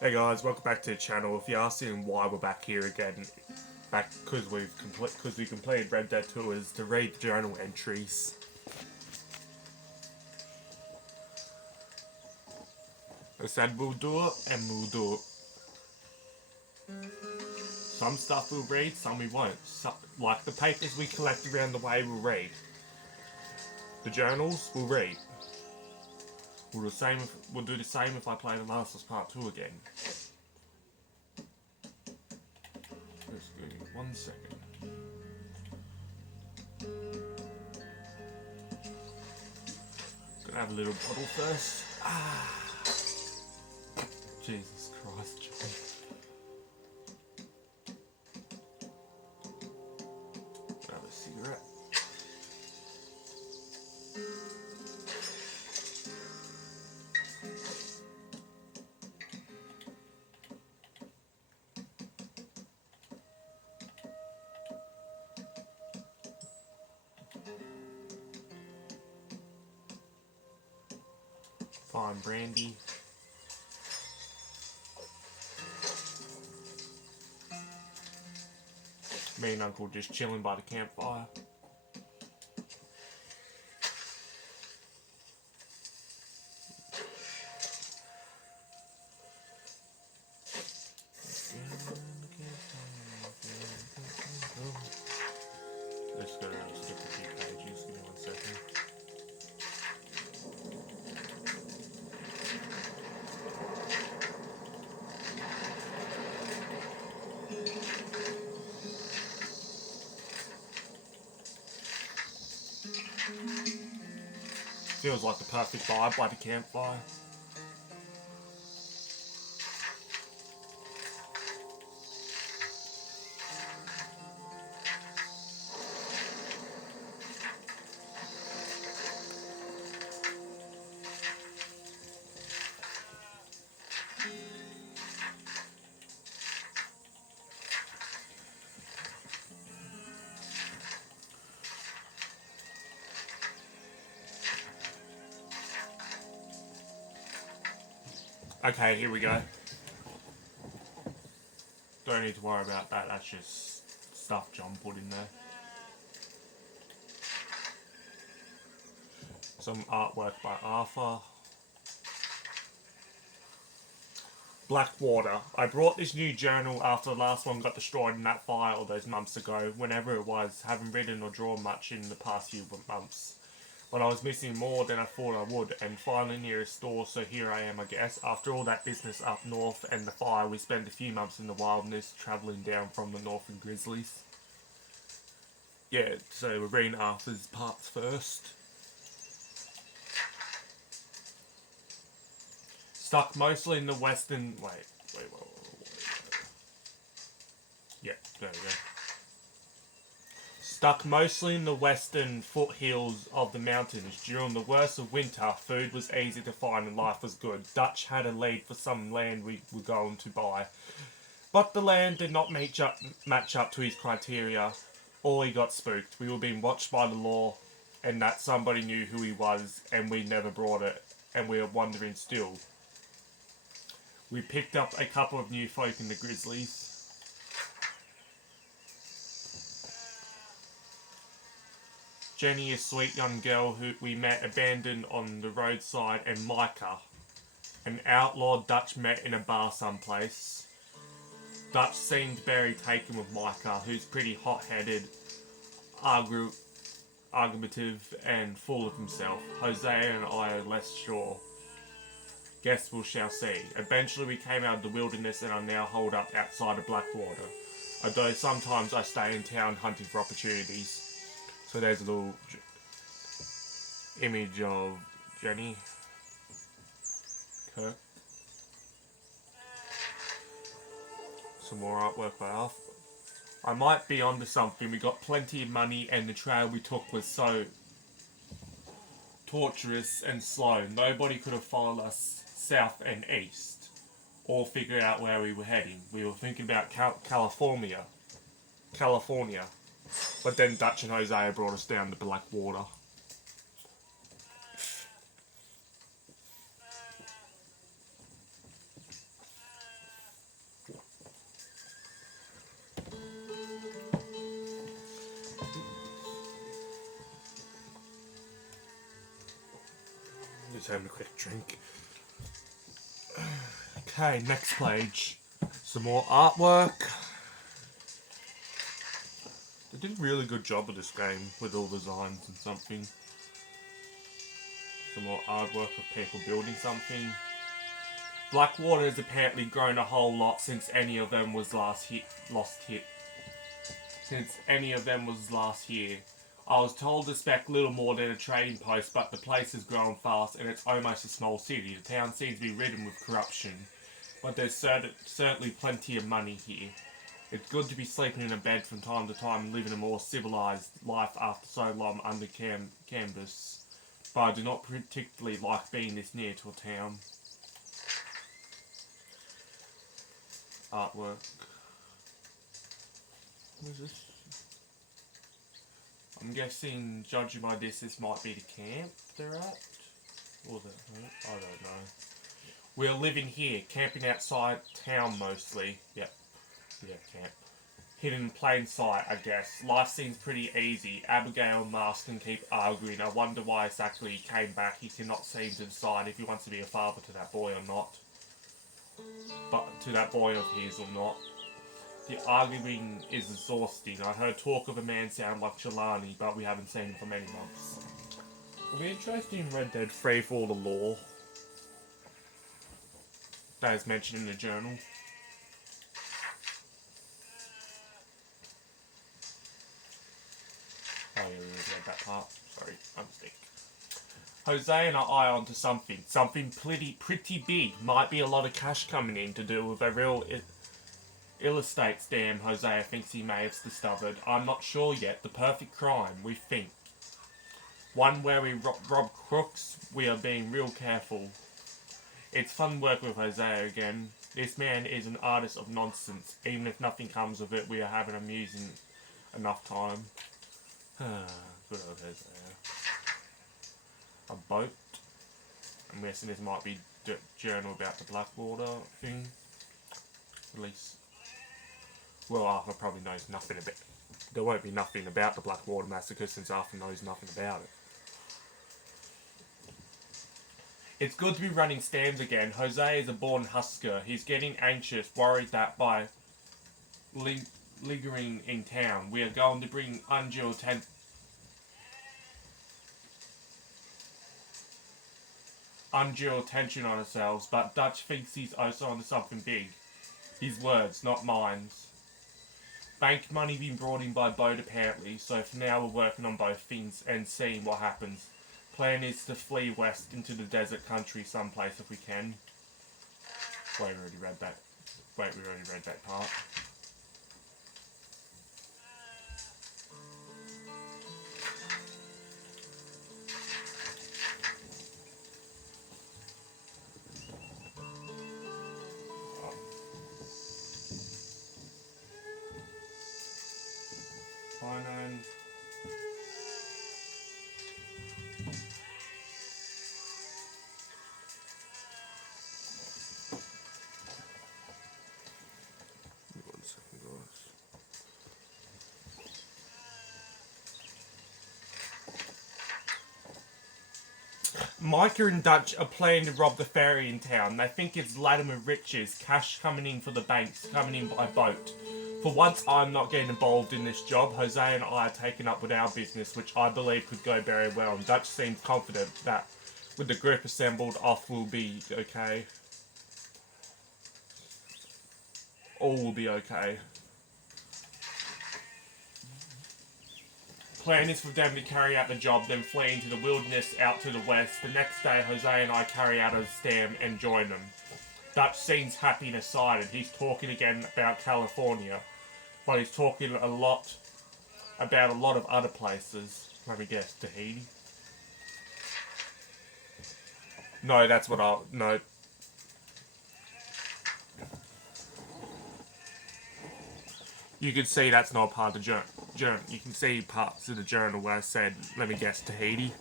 Hey guys, welcome back to the channel. If you're asking why we're back here again, back because we completed Red Dead 2 is to read the journal entries. I said we'll do it, and we'll do it. Some stuff we'll read, some we won't. Like the papers we collect around the way, we'll read. The journals, we'll read. We'll do the same if I play The Last of Us Part 2 again. Just give me 1 second. Gonna have a little bottle first. Jesus Christ, John. Grab a cigarette. Fine brandy. Me and Uncle just chilling by the campfire. Just gotta skip a few pages. Give me 1 second. Feels like the perfect vibe by the campfire. Okay, here we go. Don't need to worry about that, that's just stuff John put in there. Some artwork by Arthur. Blackwater. I brought this new journal after the last one got destroyed in that fire all those months ago, whenever it was. Haven't written or drawn much in the past few months. But I was missing more than I thought I would, and finally near a store, so here I am, I guess. After all that business up north and the fire, we spent a few months in the wilderness, travelling down from the northern grizzlies. Yeah, so we're reading Arthur's parts first. Stuck mostly in the western... Wait. Yeah, there we go. Stuck mostly in the western foothills of the mountains. During the worst of winter, food was easy to find and life was good. Dutch had a lead for some land we were going to buy. But the land did not match up to his criteria, or he got spooked. We were being watched by the law, and that somebody knew who he was, and we never brought it, and we are wondering still. We picked up a couple of new folk in the grizzlies. Jenny, a sweet young girl who we met abandoned on the roadside, and Micah, an outlaw Dutch met in a bar someplace. Dutch seemed very taken with Micah, who's pretty hot-headed, argumentative, and full of himself. Hosea and I are less sure. Guess we shall see. Eventually we came out of the wilderness and are now holed up outside of Blackwater. Although sometimes I stay in town hunting for opportunities. So there's a little image of Jenny. Kirk. Some more artwork by Arthur. I might be onto something. We got plenty of money and the trail we took was so torturous and slow. Nobody could have followed us south and east or figure out where we were heading. We were thinking about California. But then Dutch and Hosea brought us down to Blackwater. just having a quick drink. Okay, next page. Some more artwork. They did a really good job of this game with all the designs and something. Some more artwork of people building something. Blackwater has apparently grown a whole lot since any of them was last year. Since any of them was last year. I was told to expect little more than a trading post, but the place has grown fast and it's almost a small city. The town seems to be ridden with corruption, but there's certainly plenty of money here. It's good to be sleeping in a bed from time to time and living a more civilized life after so long under canvas, but I do not particularly like being this near to a town. Artwork. What is this? I'm guessing, judging by this might be the camp they're at? Or I don't know. We're living here, camping outside town mostly. Yep. Yeah, camp. Hidden in plain sight, I guess. Life seems pretty easy. Abigail and Marston keep arguing. I wonder why exactly he came back. He cannot seem to decide if he wants to be a father to that boy or not. But to that boy of his or not. The arguing is exhausting. I heard talk of a man sound like Chelani, but we haven't seen him for many months. It'll be interesting in Red Dead 3 for all the lore that is mentioned in the journal. Oh yeah, we already read that part. Sorry, I'm mistake. Jose and I eye onto something. Something pretty big. Might be a lot of cash coming in to do with a real ill estate scam Hosea thinks he may have discovered. I'm not sure yet. The perfect crime, we think. One where we rob crooks. We are being real careful. It's fun work with Hosea again. This man is an artist of nonsense. Even if nothing comes of it, we are having amusing enough time. Good old Hosea. A boat. I'm guessing this might be a journal about the Blackwater thing. At least. Well, Arthur probably knows nothing about it. There won't be nothing about the Blackwater massacre since Arthur knows nothing about it. It's good to be running stands again. Jose is a born husker. He's getting anxious, worried that by lingering in town, we are going to bring undue attention on ourselves, but Dutch thinks he's also onto something big. His words, not mine. Bank money being brought in by boat apparently, so for now we're working on both things and seeing what happens. Plan is to flee west into the desert country someplace if we can. Wait, we already read that. Wait, we already read that part. Finance. One second, guys. Micah and Dutch are planning to rob the ferry in town. They think it's laden with riches, cash coming in for the banks, coming in by boat. For once, I'm not getting involved in this job. Jose and I are taken up with our business, which I believe could go very well. And Dutch seems confident that with the group assembled, off will be okay. All will be okay. Plan is for them to carry out the job, then flee into the wilderness out to the west. The next day, Jose and I carry out a stand and join them. Dutch seems happy and excited. He's talking again about California, but he's talking a lot about a lot of other places. Let me guess, Tahiti? No, that's what I'll... No. You can see that's not part of the journal. You can see parts of the journal where I said, let me guess, Tahiti.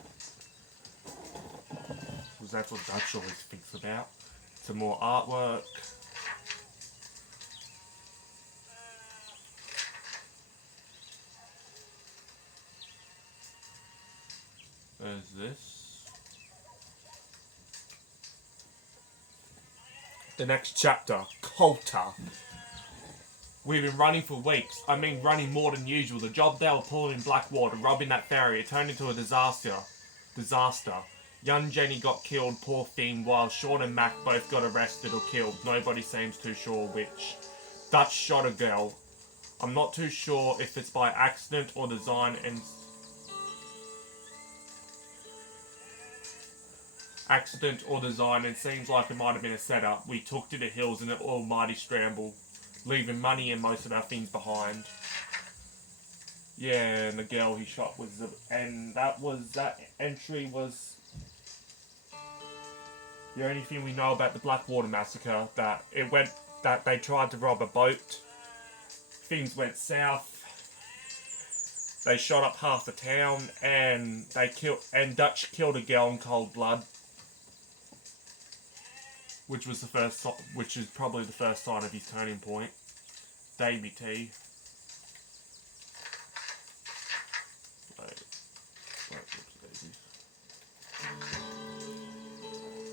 Because that's what Dutch always thinks about. Some more artwork. There's this. The next chapter, Coulter. We've been running for weeks. I mean, running more than usual. The job they were pulling in Blackwater, robbing that ferry, it turned into a disaster. Young Jenny got killed, poor thing, while Sean and Mac both got arrested or killed. Nobody seems too sure which. Dutch shot a girl. I'm not too sure if it's by accident or design and seems like it might have been a setup. We took to the hills in an almighty scramble, leaving money and most of our things behind. Yeah, and the girl he shot was that entry was the only thing we know about the Blackwater massacre. That they tried to rob a boat. Things went south. They shot up half the town, and Dutch killed a girl in cold blood, which is probably the first sign of his turning point. Davey T.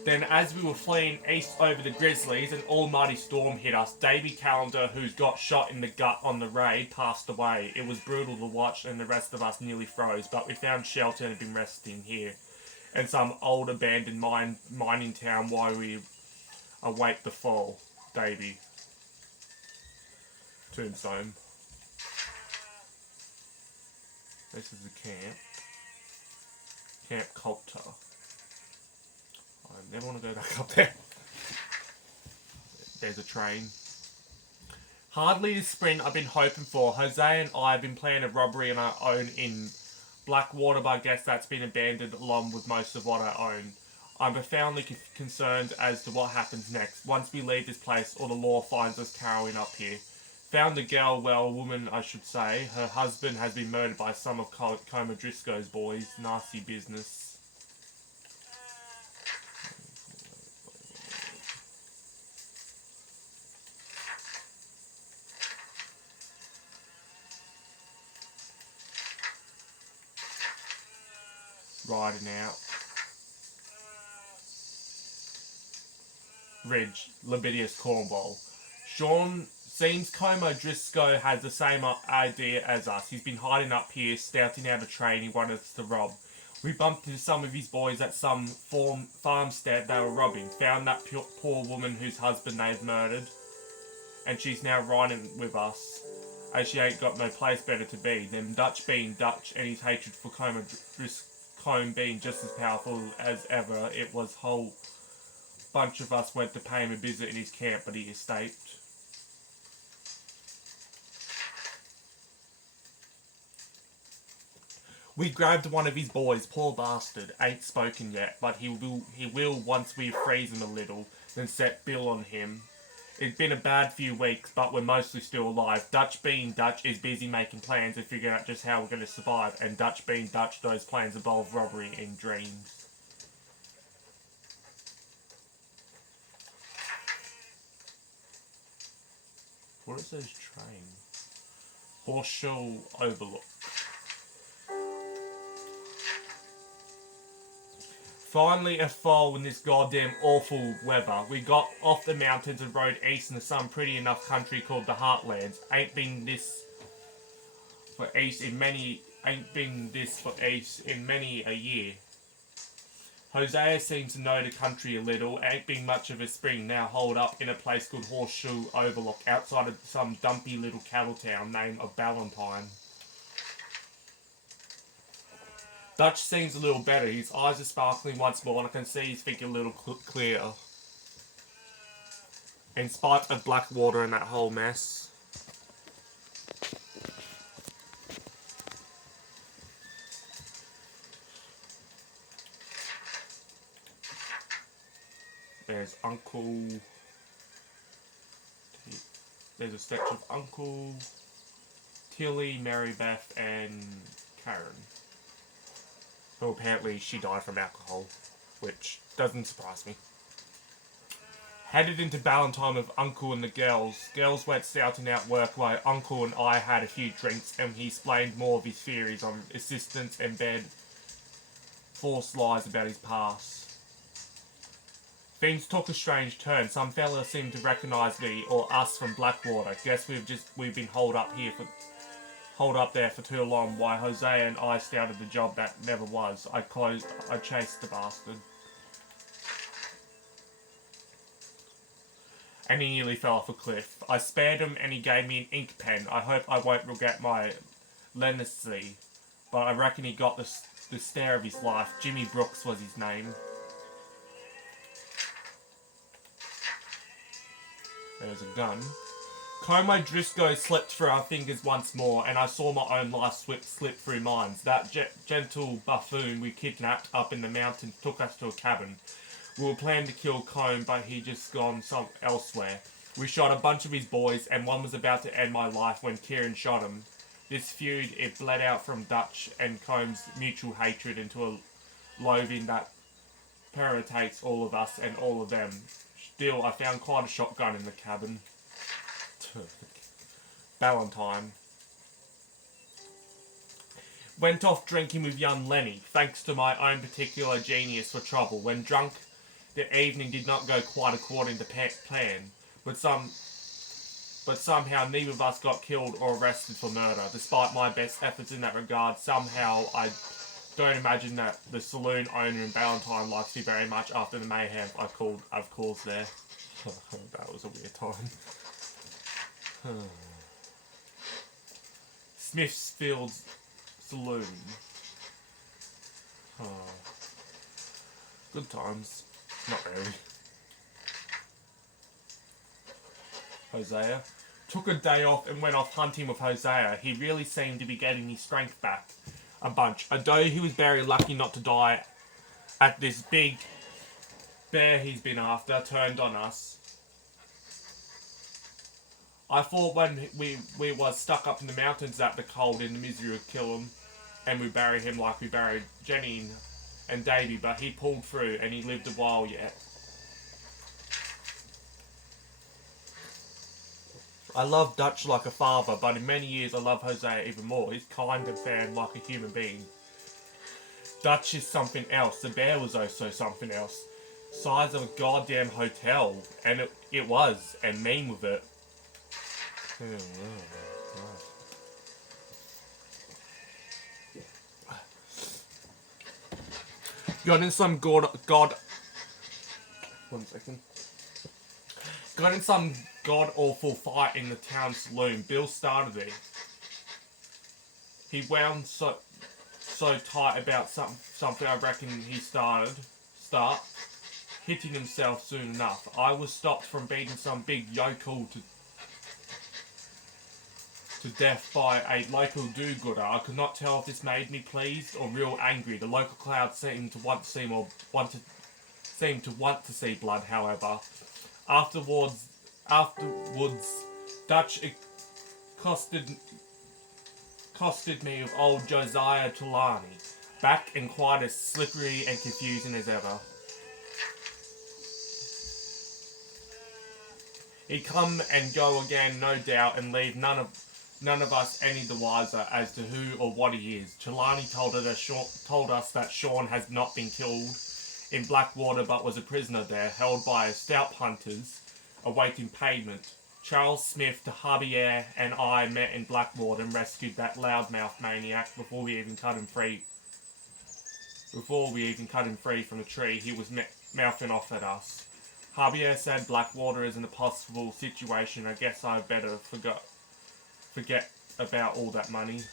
Then, as we were fleeing east over the Grizzlies, an almighty storm hit us. Davy Callender, who's got shot in the gut on the raid, passed away. It was brutal to watch, and the rest of us nearly froze, but we found shelter and have been resting here in some old abandoned mining town while we await the fall. Davy. Tombstone. This is the camp. Camp Coulter. I never want to go back up there. There's a train. Hardly the sprint I've been hoping for. Jose and I have been planning a robbery on our own in Blackwater, but I guess that's been abandoned along with most of what I own. I'm profoundly concerned as to what happens next. Once we leave this place or the law finds us carrying up here. Found the girl, well, a woman I should say. Her husband has been murdered by some of Coma Driscoll's boys. Nasty business. Riding out. Ridge, Labitius Cornwall. Sean seems Como Driscoll has the same idea as us. He's been hiding up here, scouting out a train he wanted us to rob. We bumped into some of his boys at some farmstead they were robbing. Found that poor woman whose husband they've murdered. And she's now riding with us, as she ain't got no place better to be. Them Dutch being Dutch, and his hatred for Como Driscoll being just as powerful as ever. It was whole bunch of us went to pay him a visit in his camp, but he escaped. We grabbed one of his boys, poor bastard, ain't spoken yet, but he will once we freeze him a little, then set Bill on him. It's been a bad few weeks, but we're mostly still alive. Dutch being Dutch is busy making plans and figuring out just how we're going to survive, and Dutch being Dutch, those plans involve robbery in dreams. What is this train? Horseshoe Overlook. Finally a fall in this goddamn awful weather. We got off the mountains and rode east into some pretty enough country called the Heartlands. Ain't been this for east in many a year. Hosea seems to know the country a little. Ain't been much of a spring now holed up in a place called Horseshoe Overlook outside of some dumpy little cattle town named of Ballantine. Dutch seems a little better. His eyes are sparkling once more and I can see his figure a little clearer. In spite of Blackwater and that whole mess. There's Uncle... There's a sketch of Uncle, Tilly, Mary Beth and Karen. Well, apparently she died from alcohol, which doesn't surprise me. Headed into Ballantine with Uncle and the girls. Girls went scouting out work while Uncle and I had a few drinks and he explained more of his theories on assistance and bad false lies about his past. Things took a strange turn. Some fella seemed to recognise me or us from Blackwater. Guess we've been holed up there for too long. Why Hosea and I started the job that never was. I chased the bastard. And he nearly fell off a cliff. I spared him and he gave me an ink pen. I hope I won't regret my leniency, but I reckon he got the stare of his life. Jimmy Brooks was his name. There's a gun. Como Driscoll slipped through our fingers once more, and I saw my own life slip through mine. That gentle buffoon we kidnapped up in the mountains took us to a cabin. We were planning to kill Combe, but he just gone elsewhere. We shot a bunch of his boys, and one was about to end my life when Kieran shot him. This feud, it bled out from Dutch and Combs' mutual hatred into a loathing that permeates all of us and all of them. Still, I found quite a shotgun in the cabin. Valentine. Went off drinking with young Lenny, thanks to my own particular genius for trouble. When drunk, the evening did not go quite according to plan, but somehow neither of us got killed or arrested for murder. Despite my best efforts in that regard, somehow I don't imagine that the saloon owner in Valentine likes me very much after the mayhem I've caused there. That was a weird time. Smithfield's Saloon. Good times. Not really. Hosea. Took a day off and went off hunting with Hosea. He really seemed to be getting his strength back a bunch. Although he was very lucky not to die at this big bear he's been after turned on us. I thought when we was stuck up in the mountains that the cold and the misery would kill him and we bury him like we buried Jenny and Davy, but he pulled through and he lived a while yet. I love Dutch like a father, but in many years I love Hosea even more. He's kind and fair and like a human being. Dutch is something else. The bear was also something else. Size of a goddamn hotel, and it was, and mean with it. Got in some god-awful fight in the town saloon. Bill started it. He wound so tight about something I reckon he start hitting himself soon enough. I was stopped from beating some big yokel to death by a local do-gooder. I could not tell if this made me pleased or real angry. The local crowd seemed to want to see blood, however. Afterwards, Dutch accosted me with old Josiah Trelawney, back and quite as slippery and confusing as ever. He'd come and go again, no doubt, and leave none of us any the wiser as to who or what he is. Trelawney told us that Sean has not been killed in Blackwater but was a prisoner there, held by stout hunters, awaiting payment. Charles Smith, the Javier, and I met in Blackwater and rescued that loudmouth maniac before we even cut him free. Before we even cut him free from the tree, he was mouthing off at us. Javier said Blackwater is in a possible situation. I guess I better forget about all that money.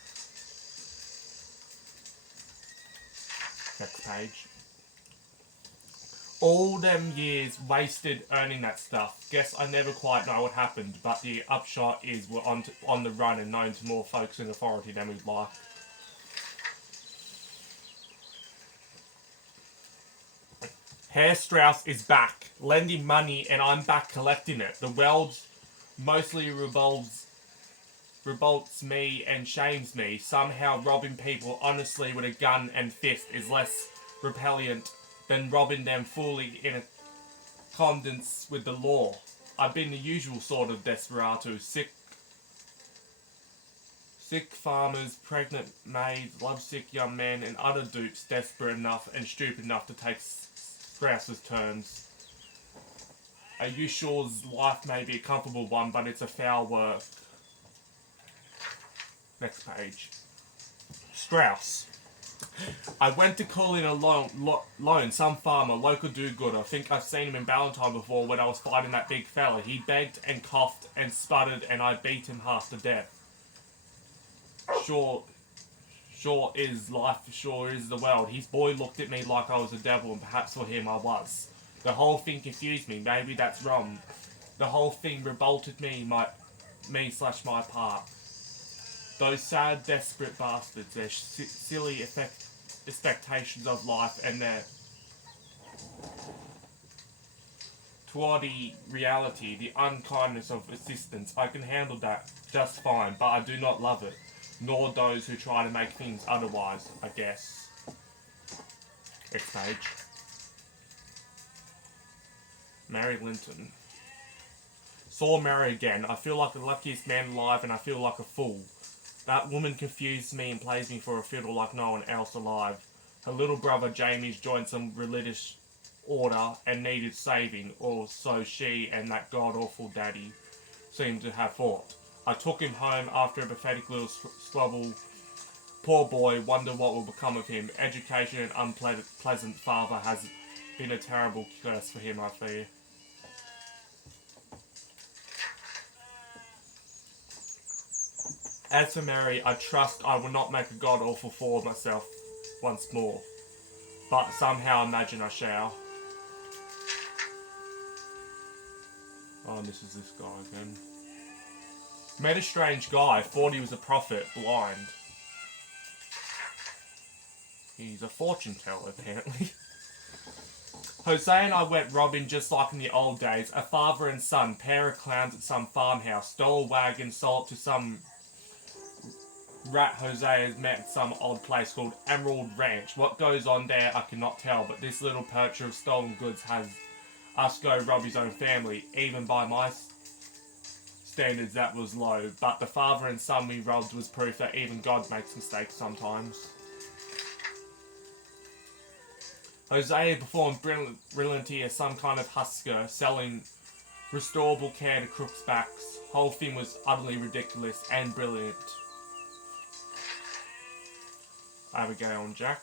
Next page. All them years wasted earning that stuff. Guess I never quite know what happened, but the upshot is we're on the run and known to more folks in authority than we'd like. Herr Strauss is back, lending money, and I'm back collecting it. The world mostly revolts me and shames me. Somehow robbing people honestly with a gun and fist is less repellent than robbing them fully in accordance with the law. I've been the usual sort of desperado. Sick farmers, pregnant maids, lovesick young men, and other dupes desperate enough and stupid enough to take Strauss's terms. Are you sure's life may be a comfortable one, but it's a foul work? Next page. Strauss. I went to call in a loan, some farmer, local do-gooder. I think I've seen him in Ballantyne before when I was fighting that big fella. He begged and coughed and sputtered and I beat him half to death. Sure is life, sure is the world. His boy looked at me like I was a devil and perhaps for him I was. The whole thing confused me, maybe that's wrong. The whole thing revolted me/my part. Those sad, desperate bastards, their silly expectations of life and their tawdry reality, the unkindness of assistance. I can handle that just fine, but I do not love it, nor those who try to make things otherwise, I guess. Next page. Mary Linton. Saw Mary again. I feel like the luckiest man alive and I feel like a fool. That woman confused me and plays me for a fiddle like no one else alive. Her little brother Jamie's joined some religious order and needed saving, or so she and that god-awful daddy seemed to have thought. I took him home after a pathetic little squabble. Poor boy, wonder what will become of him. Education and unpleasant father has been a terrible curse for him, I fear. As for Mary, I trust I will not make a god-awful fool of myself once more. But somehow imagine I shall. Oh, this is this guy again. Met a strange guy, thought he was a prophet, blind. He's a fortune teller, apparently. Jose and I went robbing just like in the old days. A father and son, pair of clowns at some farmhouse, stole a wagon, sold it to some rat Jose has met at some odd place called Emerald Ranch. What goes on there I cannot tell, but this little purchaser of stolen goods has us go rob his own family. Even by my standards that was low, but the father and son we robbed was proof that even God makes mistakes sometimes. Jose performed brilliantly as some kind of husker, selling restorable care to crooks' backs. Whole thing was utterly ridiculous and brilliant. Abigail and Jack.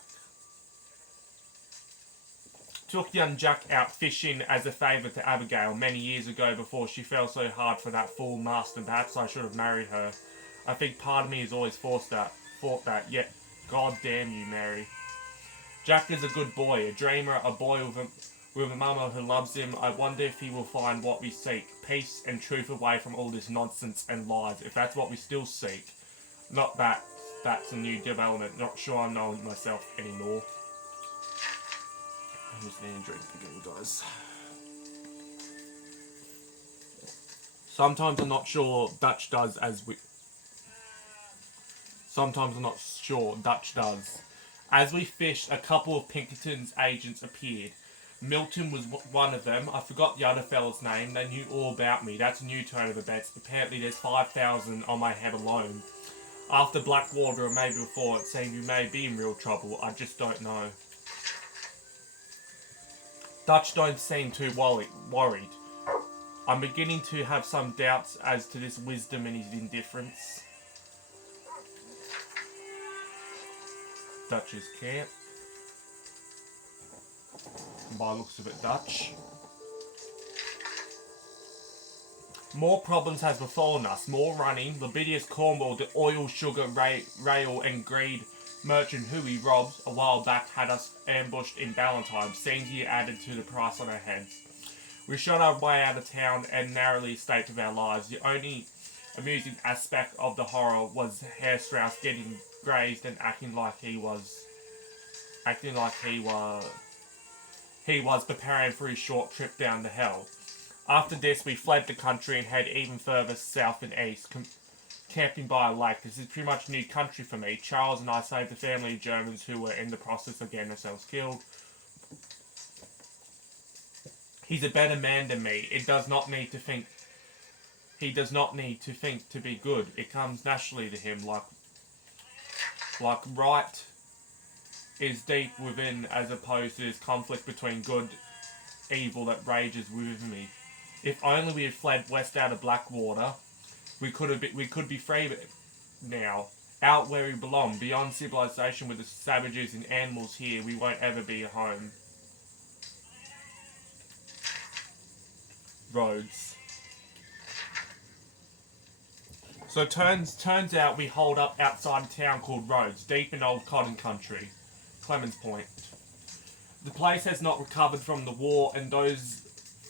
Took young Jack out fishing as a favour to Abigail many years ago before she fell so hard for that fool master. Perhaps I should have married her. I think part of me has always thought that, yet God damn you, Mary. Jack is a good boy, a dreamer, a boy with a mama who loves him. I wonder if he will find what we seek, peace and truth away from all this nonsense and lies, if that's what we still seek. Not that that's a new development, not sure I know myself anymore. I just need a drink again, guys. Sometimes I'm not sure Dutch does as we... Sometimes I'm not sure Dutch does. As we fished, a couple of Pinkerton's agents appeared. Milton was one of them. I forgot the other fella's name. They knew all about me. That's a new turn of events. Apparently there's 5,000 on my head alone. After Blackwater or maybe before, it seemed you may be in real trouble. I just don't know. Dutch don't seem too worried. I'm beginning to have some doubts as to this wisdom and his indifference. Dutch's camp. By looks of it, Dutch. More problems has befallen us. More running. Libidinous Cornwall, the oil, sugar, rail and greed merchant who we robbed a while back, had us ambushed in Ballantyne. Seems he added to the price on our heads. We shot our way out of town and narrowly escaped of our lives. The only amusing aspect of the horror was Herr Strauss getting grazed and acting like he was preparing for his short trip down to hell. After this, we fled the country and head even further south and east, camping by a lake. This is pretty much new country for me. Charles and I saved the family of Germans who were in the process of getting themselves killed. He's a better man than me. He does not need to think to be good. It comes naturally to him, like right is deep within, as opposed to this conflict between good evil that rages within me. If only we had fled west out of Blackwater, we could be free now. Out where we belong, beyond civilization with the savages and animals here, we won't ever be at home. Roads. So turns out we hold up outside a town called Rhodes, deep in old cotton country. Clemens Point. The place has not recovered from the war, and those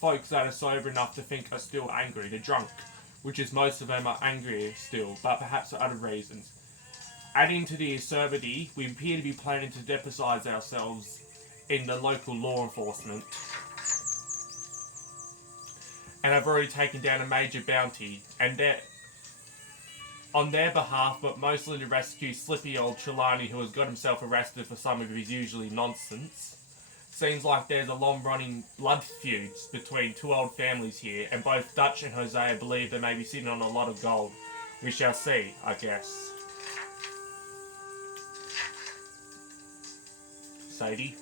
folks that are sober enough to think are still angry. They're drunk, which is most of them are angry still, but perhaps for other reasons. Adding to the acerbity, we appear to be planning to deputize ourselves in the local law enforcement, and have already taken down a major bounty, and on their behalf, but mostly to rescue slippy old Trelawney, who has got himself arrested for some of his usually nonsense. Seems like there's a long-running blood feuds between two old families here, and both Dutch and Hosea believe they may be sitting on a lot of gold. We shall see, I guess. Sadie.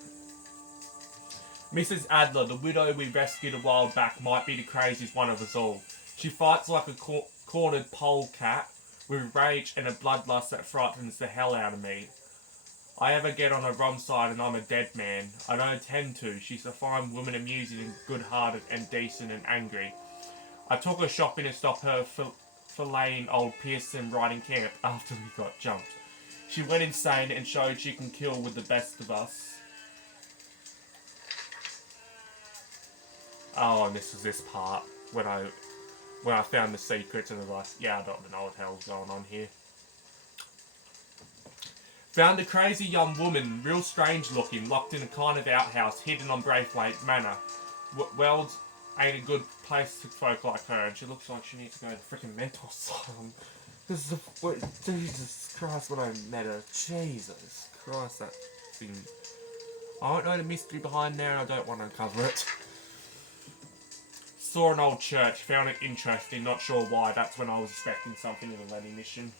Mrs. Adler, the widow we rescued a while back, might be the craziest one of us all. She fights like a cornered polecat, with rage and a bloodlust that frightens the hell out of me. I ever get on her wrong side and I'm a dead man. I don't intend to. She's a fine woman, amusing and good-hearted and decent and angry. I took her shopping to stop her filleting old Pearson riding camp after we got jumped. She went insane and showed she can kill with the best of us. Oh, and this was this part when I found the secrets and I was like, yeah, I don't know what the hell's going on here. Found a crazy young woman, real strange looking, locked in a kind of outhouse hidden on Braithwaite Manor. Wells ain't a good place for folk like her, and she looks like she needs to go to freaking mental asylum. This is Jesus Christ, when I met her. Jesus Christ, that thing. I don't know the mystery behind there, and I don't want to uncover it. Saw an old church, found it interesting, not sure why. That's when I was expecting something in a Lenny mission.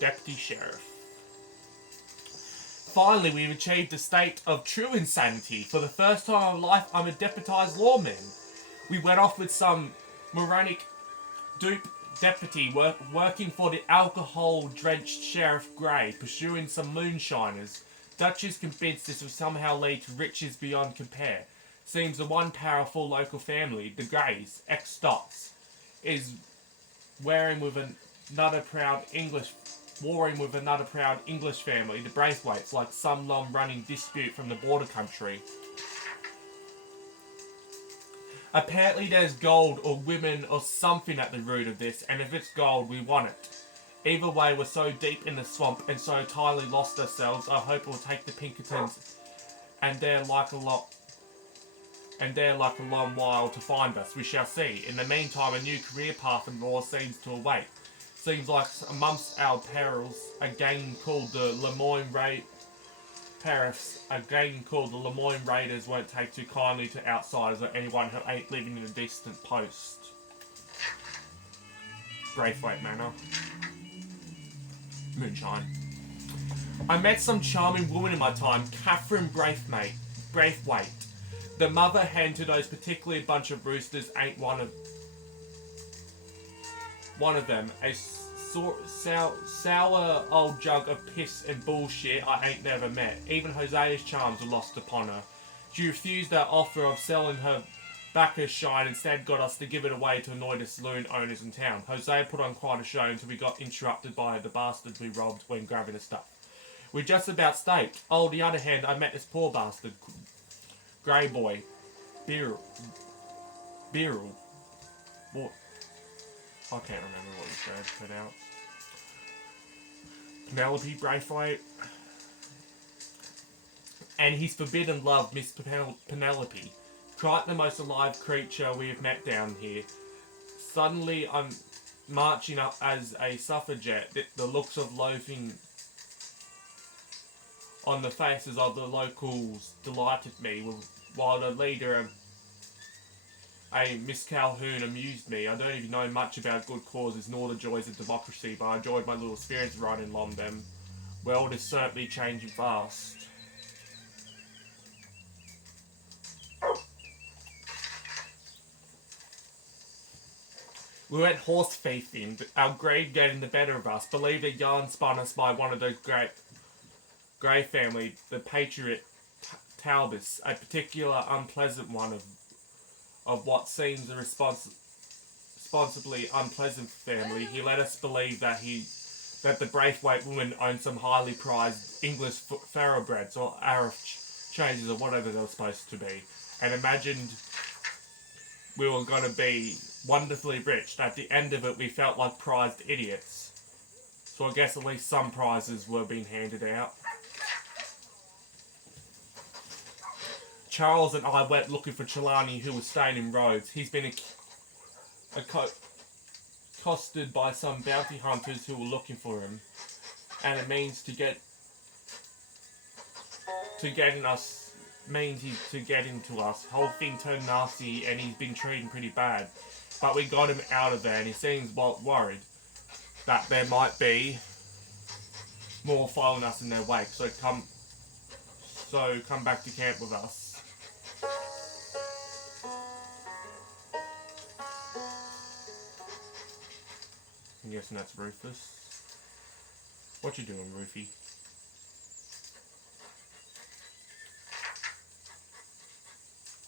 Deputy Sheriff. Finally, we've achieved a state of true insanity. For the first time in my life, I'm a deputised lawman. We went off with some moronic dupe deputy working for the alcohol-drenched Sheriff Grey, pursuing some moonshiners. Dutch is convinced this will somehow lead to riches beyond compare. Seems the one powerful local family, the Greys, ex-Dots, is warring with another proud English family, the Braithwaites, like some long-running dispute from the border country. Apparently there's gold or women or something at the root of this, and if it's gold, we want it. Either way, we're so deep in the swamp and so entirely lost ourselves, I hope we'll take the Pinkertons and they're like a long while to find us. We shall see. In the meantime, a new career path in law seems to await. Seems like amongst our perils, a gang called the Lemoyne Raiders won't take too kindly to outsiders or anyone who ain't living in a distant post. Braithwaite Manor. Moonshine. I met some charming woman in my time, Catherine Braithwaite. The mother hen to those particularly bunch of roosters ain't one of them. A sour old jug of piss and bullshit I ain't never met. Even Hosea's charms were lost upon her. She refused our offer of selling her backers shine, instead got us to give it away to annoy the saloon owners in town. Hosea put on quite a show until we got interrupted by the bastards we robbed when grabbing the stuff. We just about staked. Oh, on the other hand, I met this poor bastard, Grey Boy, Beryl. What? I can't remember what his dad's pronounced. Penelope Braithwaite. And his forbidden love, Miss Penelope. Quite the most alive creature we have met down here. Suddenly I'm marching up as a suffragette. The looks of loathing on the faces of the locals delighted me, while the leader, Miss Calhoun, amused me. I don't even know much about good causes nor the joys of democracy, but I enjoyed my little experience riding along them. World is certainly changing fast. We went horse thieving, but our greed getting the better of us. Believed a yarn spun us by one of those Grey family, the Patriot Talbus, a particular unpleasant one of what seems a responsibly unpleasant family. He let us believe that the Braithwaite woman owned some highly prized English thoroughbreds or Arab changes or whatever they were supposed to be, and imagined we were going to be wonderfully rich. At the end of it, we felt like prized idiots. So I guess at least some prizes were being handed out. Charles and I went looking for Trelawney, who was staying in Rhodes. He's been accosted by some bounty hunters who were looking for him, and it means to get into us. Whole thing turned nasty, and he's been treated pretty bad. But we got him out of there, and he seems worried that there might be more following us in their wake. So come back to camp with us. I'm guessing that's Rufus. What you doing, Rufy?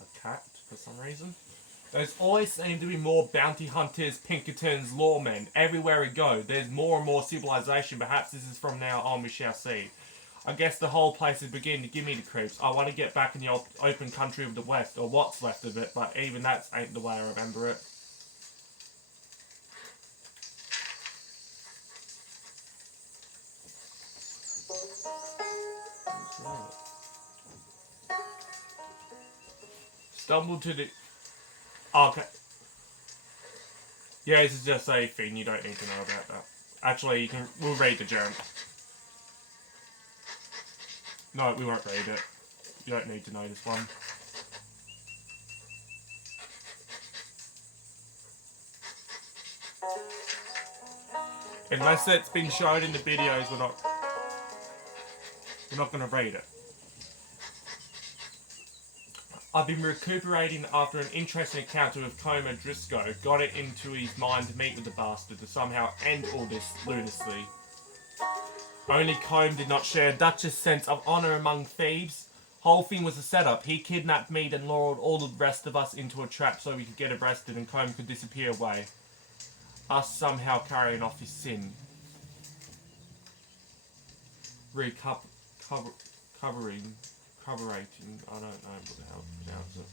A cat, for some reason. There's always seem to be more bounty hunters, Pinkertons, lawmen. Everywhere we go, there's more and more civilization. Perhaps this is from now on, we shall see. I guess the whole place is beginning to give me the creeps. I want to get back in the open country of the West, or what's left of it, but even that ain't the way I remember it. Stumbled to the... Okay. Yeah, this is just a thing, you don't need to know about that. Actually, we'll read the journal. No, we won't read it. You don't need to know this one. Unless it's been shown in the videos, we're not going to read it. I've been recuperating after an interesting encounter with Coma Driscoll. Got it into his mind to meet with the bastard to somehow end all this lunacy. Only Combe did not share Dutch's sense of honour among thieves. Whole thing was a setup. He kidnapped me and lured all the rest of us into a trap so we could get arrested and Combe could disappear away. Us somehow carrying off his sin. Recovering. I don't know what the hell to pronounce it.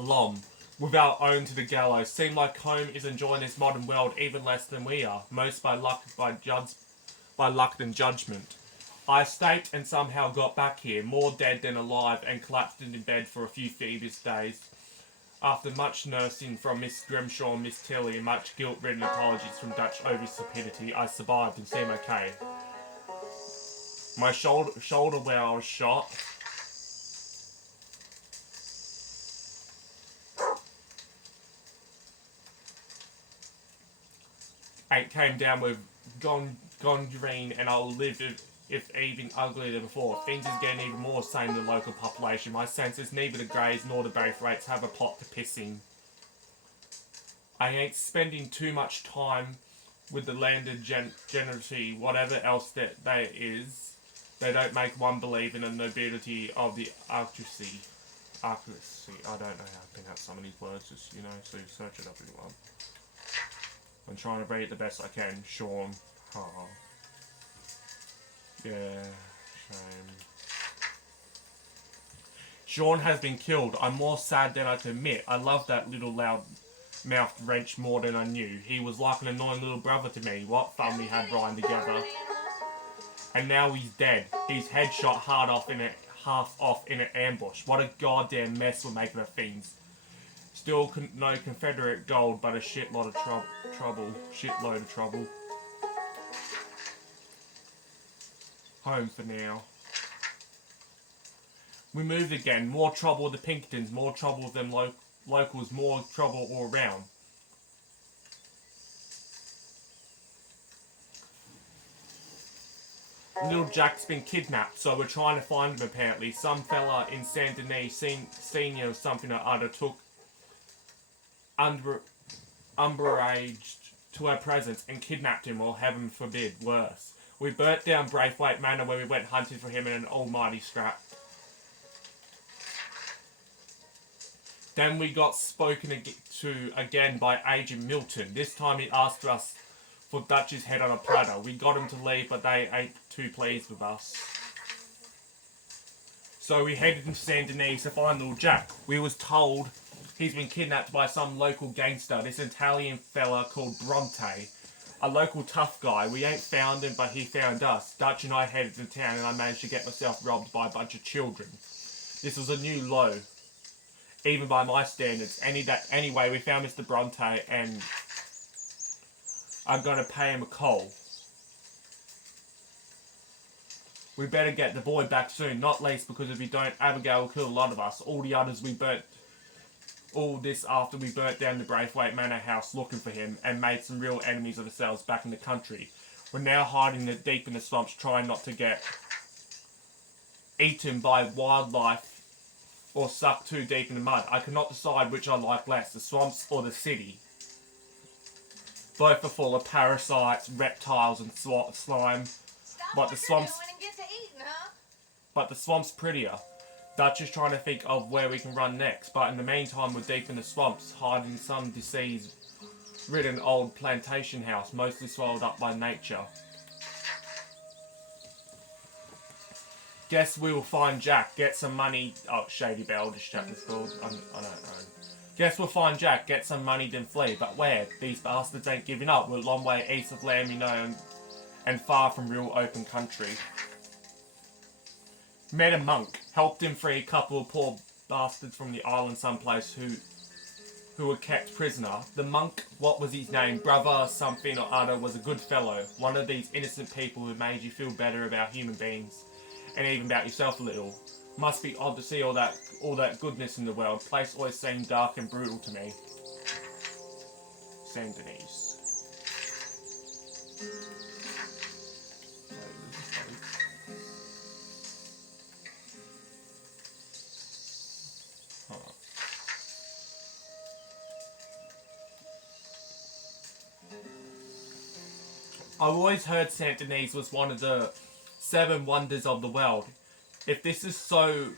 Lom, without own to the gallows, seemed like Combe is enjoying this modern world even less than we are, most by luck than judgment. I escaped and somehow got back here, more dead than alive, and collapsed in bed for a few feverish days. After much nursing from Miss Grimshaw and Miss Tilly and much guilt-ridden apologies from Dutch over his stupidity, I survived and seem okay. My shoulder where I was shot. It came down with gangrene, and I'll live if even uglier than before. Things is getting even more sane than the local population. My sense is neither the Greys nor the Braithwaites have a plot to pissing. I ain't spending too much time with the landed generosity, whatever else that there is. They don't make one believe in the nobility of the aristocracy. I don't know how to pronounce some of these words, just, so search it up if you want. I'm trying to read it the best I can. Sean. Yeah, shame. Sean has been killed. I'm more sad than I can admit. I love that little loud-mouthed wrench more than I knew. He was like an annoying little brother to me. What fun we had riding together. And now he's dead. His head shot half off in an ambush. What a goddamn mess we're making of things. Still no Confederate gold, but a shitload of trouble. Home for now. We moved again. More trouble with the Pinkertons. More trouble with them locals. More trouble all around. Little Jack's been kidnapped, so we're trying to find him apparently. Some fella in Saint Denis, senior or something or other, took under underage to our presence and kidnapped him, or heaven forbid, worse. We burnt down Braithwaite Manor when we went hunting for him in an almighty scrap. Then we got spoken to again by Agent Milton. This time he asked us for Dutch's head on a platter. We got him to leave, but they ain't too pleased with us. So we headed to Saint Denis to find little Jack. We was told he's been kidnapped by some local gangster, this Italian fella called Bronte. A local tough guy. We ain't found him, but he found us. Dutch and I headed to town and I managed to get myself robbed by a bunch of children. This was a new low, even by my standards. Anyway, we found Mr. Bronte and I'm going to pay him a call. We better get the boy back soon, not least because if we don't, Abigail will kill a lot of us. All the others we burnt. All this after we burnt down the Braithwaite Manor house looking for him and made some real enemies of ourselves back in the country. We're now hiding deep in the swamps, trying not to get eaten by wildlife or sucked too deep in the mud. I cannot decide which I like less, the swamps or the city. Both are full of parasites, reptiles and slime. But the swamp's prettier. Dutch is trying to think of where we can run next, but in the meantime we're deep in the swamps, hiding in some disease-ridden old plantation house, mostly swallowed up by nature. Guess we will find Jack, get some money... Oh, Shady Bell, this chapter's called. I don't know. Guess we'll find Jack, get some money, then flee. But where? These bastards ain't giving up. We're a long way east of land, you know, and far from real open country. Met a monk, helped him free a couple of poor bastards from the island someplace who were kept prisoner. The monk, what was his name, brother something or other, was a good fellow. One of these innocent people who made you feel better about human beings, and even about yourself a little. Must be odd to see all that goodness in the world. Place always seemed dark and brutal to me. Saint Denis. I've always heard Saint Denis was one of the 7 wonders of the world. If this is so,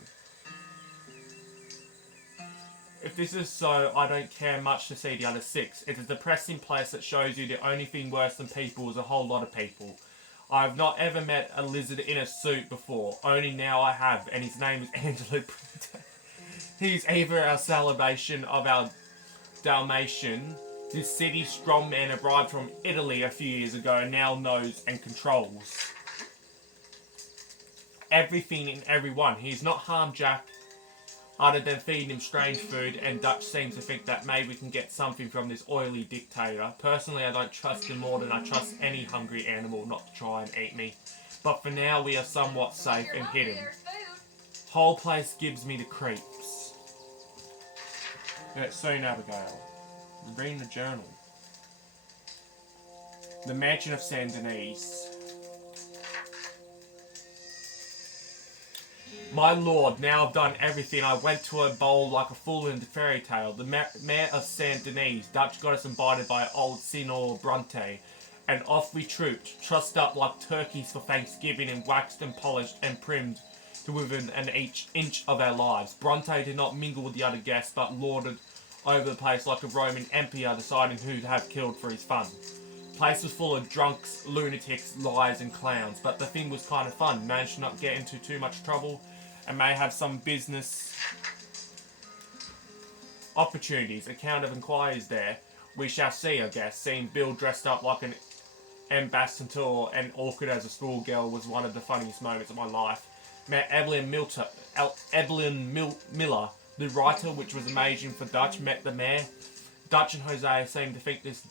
I don't care much to see the other 6. It's a depressing place that shows you the only thing worse than people is a whole lot of people. I have not ever met a lizard in a suit before. Only now I have, and his name is Angelo. He's either our salvation of our Dalmatian. This city's strong man arrived from Italy a few years ago and now knows and controls everything and everyone. He's not harmed Jack other than feeding him strange food, and Dutch seems to think that maybe we can get something from this oily dictator. Personally, I don't trust him more than I trust any hungry animal not to try and eat me. But for now, we are somewhat safe and hidden. Whole place gives me the creeps. Soon, Abigail. Reading the journal. The mansion of Saint Denis. My lord, now I've done everything. I went to a bowl like a fool in the fairy tale. The mayor of Saint Denis, Dutch got us invited by old Signor Bronte, and off we trooped, trussed up like turkeys for Thanksgiving and waxed and polished and primed to within an inch of our lives. Bronte did not mingle with the other guests, but lorded over the place like a Roman emperor deciding who to have killed for his fun. The place was full of drunks, lunatics, liars and clowns, but the thing was kind of fun. Managed to not get into too much trouble and may have some business opportunities. Account of inquiries there. We shall see, I guess. Seeing Bill dressed up like an ambassador and awkward as a schoolgirl was one of the funniest moments of my life. Met Evelyn Miller, the writer, which was amazing for Dutch. Met the mayor. Dutch and Jose seem to think this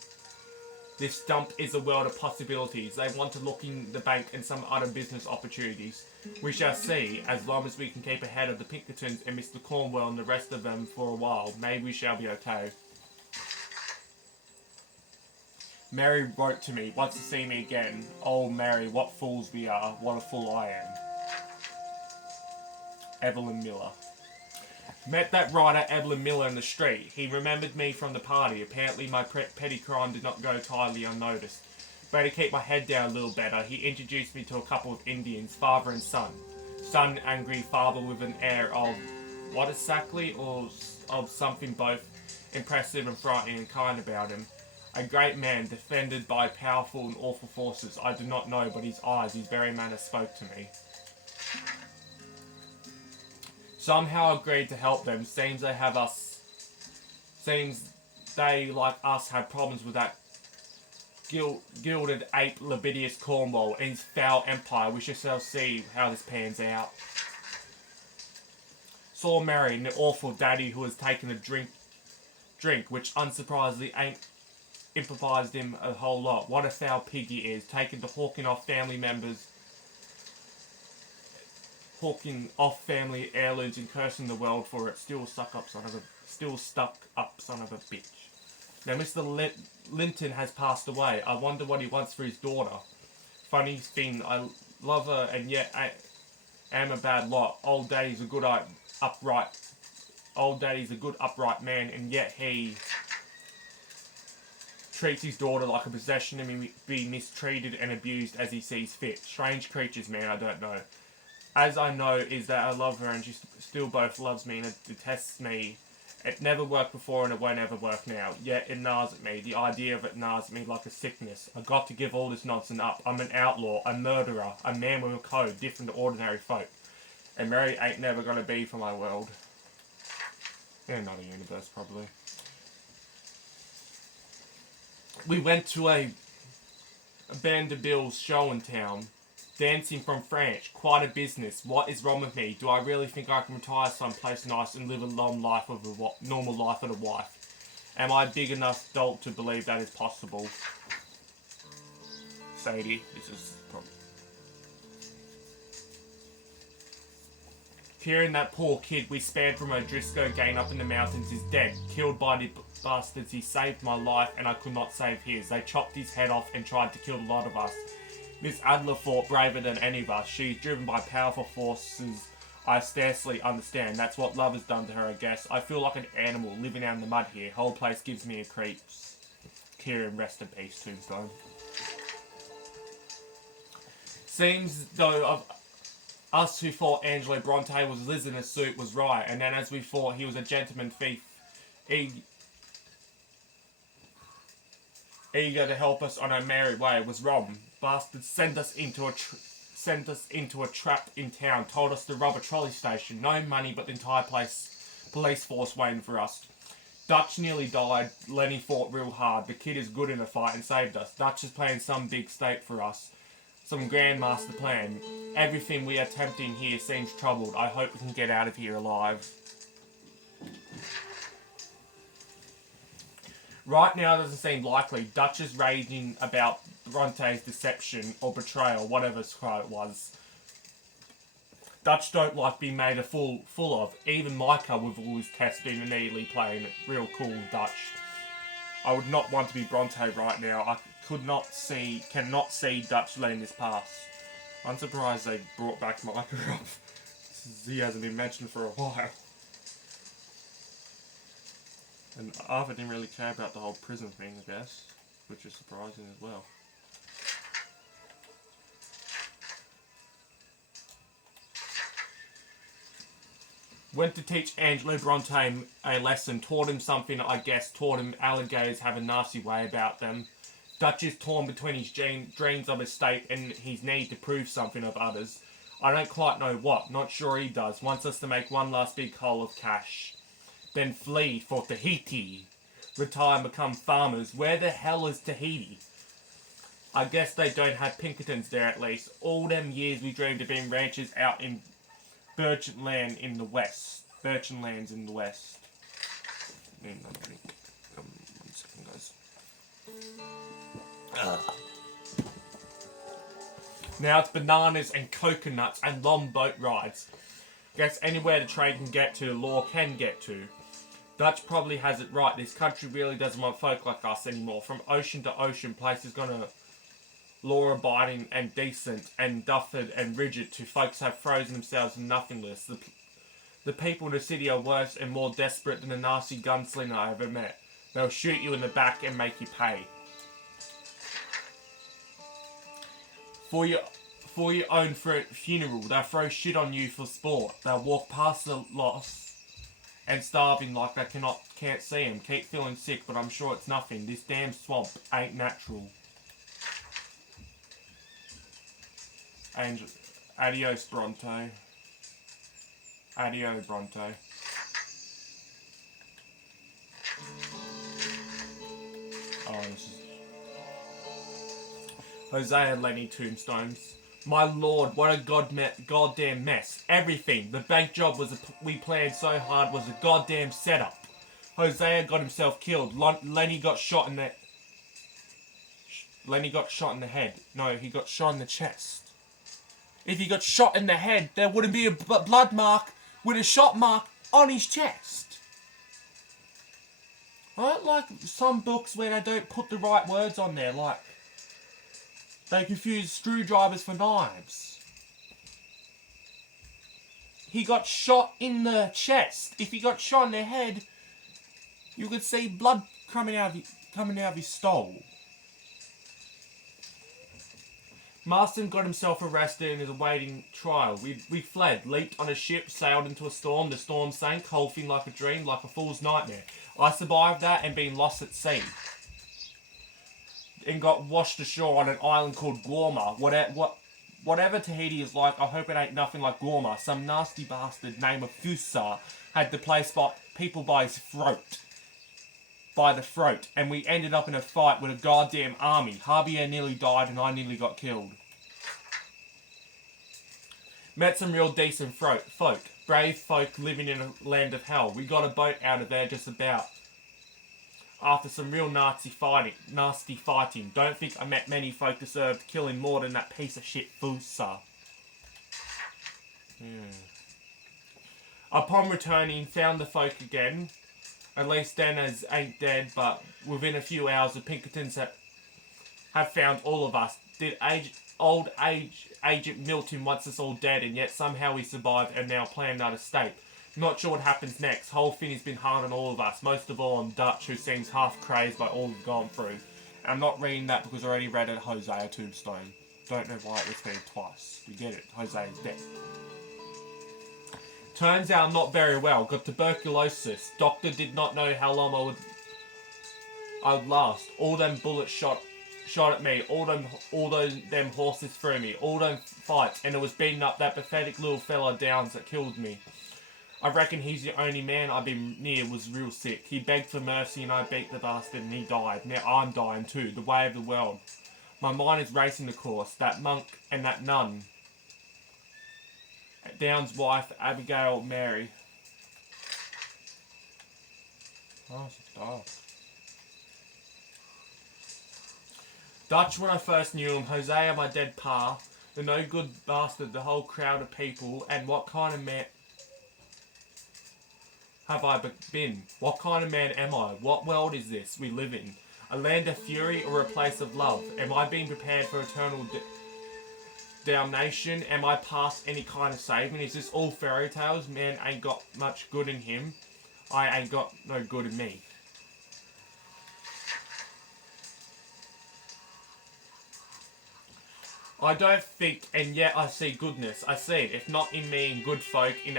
dump is a world of possibilities. They want to look in the bank and some other business opportunities. We shall see, as long as we can keep ahead of the Pinkertons and Mr. Cornwell and the rest of them for a while. Maybe we shall be okay. Mary wrote to me, wants to see me again. Oh, Mary, what fools we are. What a fool I am. Evelyn Miller. Met that writer Evelyn Miller in the street. He remembered me from the party. Apparently my petty crime did not go entirely unnoticed. But to keep my head down a little better, he introduced me to a couple of Indians, father and son. Son angry, father with an air of what exactly, or of something both impressive and frightening and kind about him. A great man, defended by powerful and awful forces. I do not know, but his eyes, his very manner spoke to me. Somehow agreed to help them. Seems they, like us, have problems with that gilded ape Libidius Cornwall and his foul empire. We shall see how this pans out. Saw Mary, an awful daddy who has taken a drink which unsurprisingly ain't improvised him a whole lot. What a foul pig he is, taken to hawking off family heirlooms and cursing the world for it. Still stuck up son of a bitch. Now Mr. Linton has passed away. I wonder what he wants for his daughter. Funny thing, I love her and yet I am a bad lot. Old daddy's a good upright man, and yet he treats his daughter like a possession and be mistreated and abused as he sees fit. Strange creatures, man, I don't know. As I know is that I love her and she still both loves me and it detests me. It never worked before and it won't ever work now. Yet it gnaws at me. The idea of it gnaws at me like a sickness. I got to give all this nonsense up. I'm an outlaw, a murderer, a man with a code different to ordinary folk. And Mary ain't never gonna be for my world. And not a universe, probably. We went to a Band of Bills show in town. Dancing from France, quite a business. What is wrong with me? Do I really think I can retire someplace nice and live a long life with a normal life with a wife? Am I big enough dolt to believe that is possible? Sadie, this is the problem. Hearing that poor kid we spared from O'Driscoll gang up in the mountains is dead, killed by the bastards. He saved my life and I could not save his. They chopped his head off and tried to kill a lot of us. Miss Adler fought braver than any of us. She's driven by powerful forces I scarcely understand. That's what love has done to her, I guess. I feel like an animal living out in the mud here. Whole place gives me a creeps. Kieran, rest in peace, Tombstone. Seems though of us who thought Angelo Bronte was Liz in a suit was right, and then as we thought he was a gentleman thief, eager to help us on our merry way, was wrong. Bastards sent us into a trap in town, told us to rob a trolley station. No money, but the entire police force waiting for us. Dutch nearly died. Lenny fought real hard. The kid is good in a fight and saved us. Dutch is playing some big stake for us. Some grand master plan. Everything we are attempting here seems troubled. I hope we can get out of here alive. Right now it doesn't seem likely. Dutch is raging about Bronte's deception or betrayal, whatever it was. Dutch don't like being made a fool of. Even Micah with all his testing and nearly playing it real cool Dutch. I would not want to be Bronte right now. I cannot see Dutch letting this pass. I'm surprised they brought back Micah up. He hasn't been mentioned for a while. And Arthur didn't really care about the whole prison thing, I guess, which is surprising as well. Went to teach Angelo Bronte a lesson, taught him something, I guess, taught him alligators have a nasty way about them. Dutch is torn between his dreams of estate and his need to prove something of others. I don't quite know what, not sure he does. Wants us to make one last big haul of cash. Then flee for Tahiti. Retire and become farmers. Where the hell is Tahiti? I guess they don't have Pinkertons there at least. All them years we dreamed of being ranchers out in Birchen Land in the West. Birchen Lands in the West. One second, guys. Now it's bananas and coconuts and long boat rides. Guess anywhere the trade can get to, the law can get to. Dutch probably has it right. This country really doesn't want folk like us anymore. From ocean to ocean, places gonna law-abiding and decent and duffed and rigid to folks have frozen themselves in nothingness. The people in the city are worse and more desperate than a nasty gunslinger I ever met. They'll shoot you in the back and make you pay. For your own funeral, they'll throw shit on you for sport. They'll walk past the loss and starving like they can't see him. Keep feeling sick, but I'm sure it's nothing. This damn swamp ain't natural. Angel, adios, Bronto. Adio, Bronto. Oh, this is Hosea and Lenny tombstones. My lord, what a goddamn mess. Everything. The bank job we planned so hard was a goddamn setup. Hosea got himself killed. Lenny got shot in the head. No, he got shot in the chest. If he got shot in the head, there wouldn't be a blood mark with a shot mark on his chest. I don't like some books where they don't put the right words on there, like they confuse screwdrivers for knives. He got shot in the chest. If he got shot in the head, you could see blood coming out of his skull. Marston got himself arrested and is awaiting trial. We fled, leaped on a ship, sailed into a storm. The storm sank, whole thing like a dream, like a fool's nightmare. I survived that and been lost at sea. And got washed ashore on an island called Guarma. Whatever Tahiti is like, I hope it ain't nothing like Guarma. Some nasty bastard named Fusa had the place people by his throat. By the throat, and we ended up in a fight with a goddamn army. Javier nearly died and I nearly got killed. Met some real decent folk. Brave folk living in a land of hell. We got a boat out of there just about. After some real nasty fighting. Don't think I met many folk deserved killing more than that piece of shit Fusa. Upon returning, found the folk again. At least Dennis ain't dead, but within a few hours the Pinkertons have found all of us. Did Agent Milton wants us all dead, and yet somehow we survived and now plan our escape. Not sure what happens next. Whole thing has been hard on all of us, most of all on Dutch, who seems half crazed by all we've gone through. I'm not reading that because I already read it Hosea Tombstone. Don't know why it was read twice. You get it, Hosea's dead. Turns out not very well. Got tuberculosis. Doctor did not know how long I'd last. All them bullets shot at me. All them horses through me. All them fights. And it was beating up that pathetic little fella Downs that killed me. I reckon he's the only man I've been near was real sick. He begged for mercy and I beat the bastard and he died. Now I'm dying too. The way of the world. My mind is racing the course. That monk and that nun. Down's wife, Abigail Mary. Oh, it's dark. Dutch, when I first knew him, Hosea, my dead pa, the no good bastard, the whole crowd of people, and what kind of man have I been? What kind of man am I? What world is this we live in? A land of fury or a place of love? Am I being prepared for eternal damnation? Am I past any kind of saving? Is this all fairy tales? Man ain't got much good in him. I ain't got no good in me. I don't think, and yet I see goodness. I see it, if not in me, in good folk, in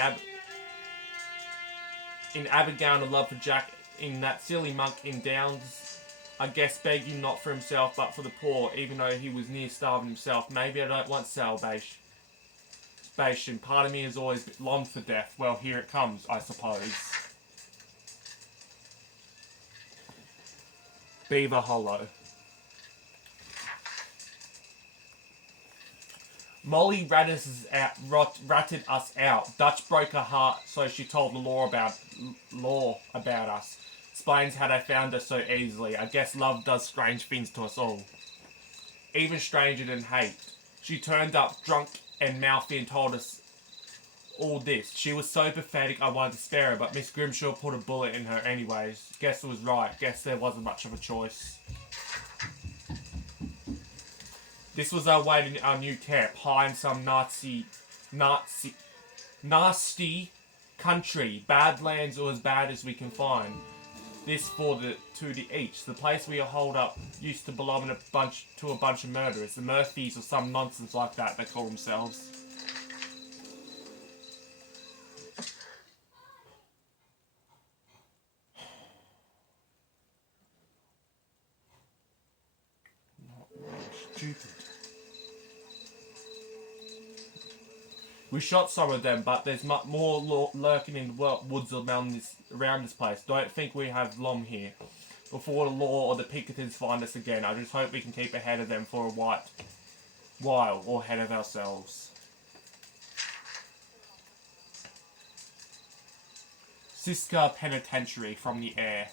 Abigail and a love for Jack, in that silly monk in Downs. I guess begging not for himself but for the poor, even though he was near starving himself. Maybe I don't want salvation. Part of me has always longed for death. Well, here it comes, I suppose. Beaver Hollow. Molly ratted us out. Dutch broke her heart, so she told the law about us. Explains how they found us so easily. I guess love does strange things to us all. Even stranger than hate. She turned up drunk and mouthy and told us all this. She was so pathetic I wanted to spare her, but Miss Grimshaw put a bullet in her anyways. Guess it was right. Guess there wasn't much of a choice. This was our way to our new camp, high in some nasty country, badlands or as bad as we can find. This for the to the east. The place we hold up used to belong to a bunch of murderers, the Murphys or some nonsense like that they call themselves. Not really stupid. We shot some of them, but there's much more lurking in the woods around this place. Don't think we have long here. Before the law or the Pinkertons find us again, I just hope we can keep ahead of them for a while, or ahead of ourselves. Siska Penitentiary from the air.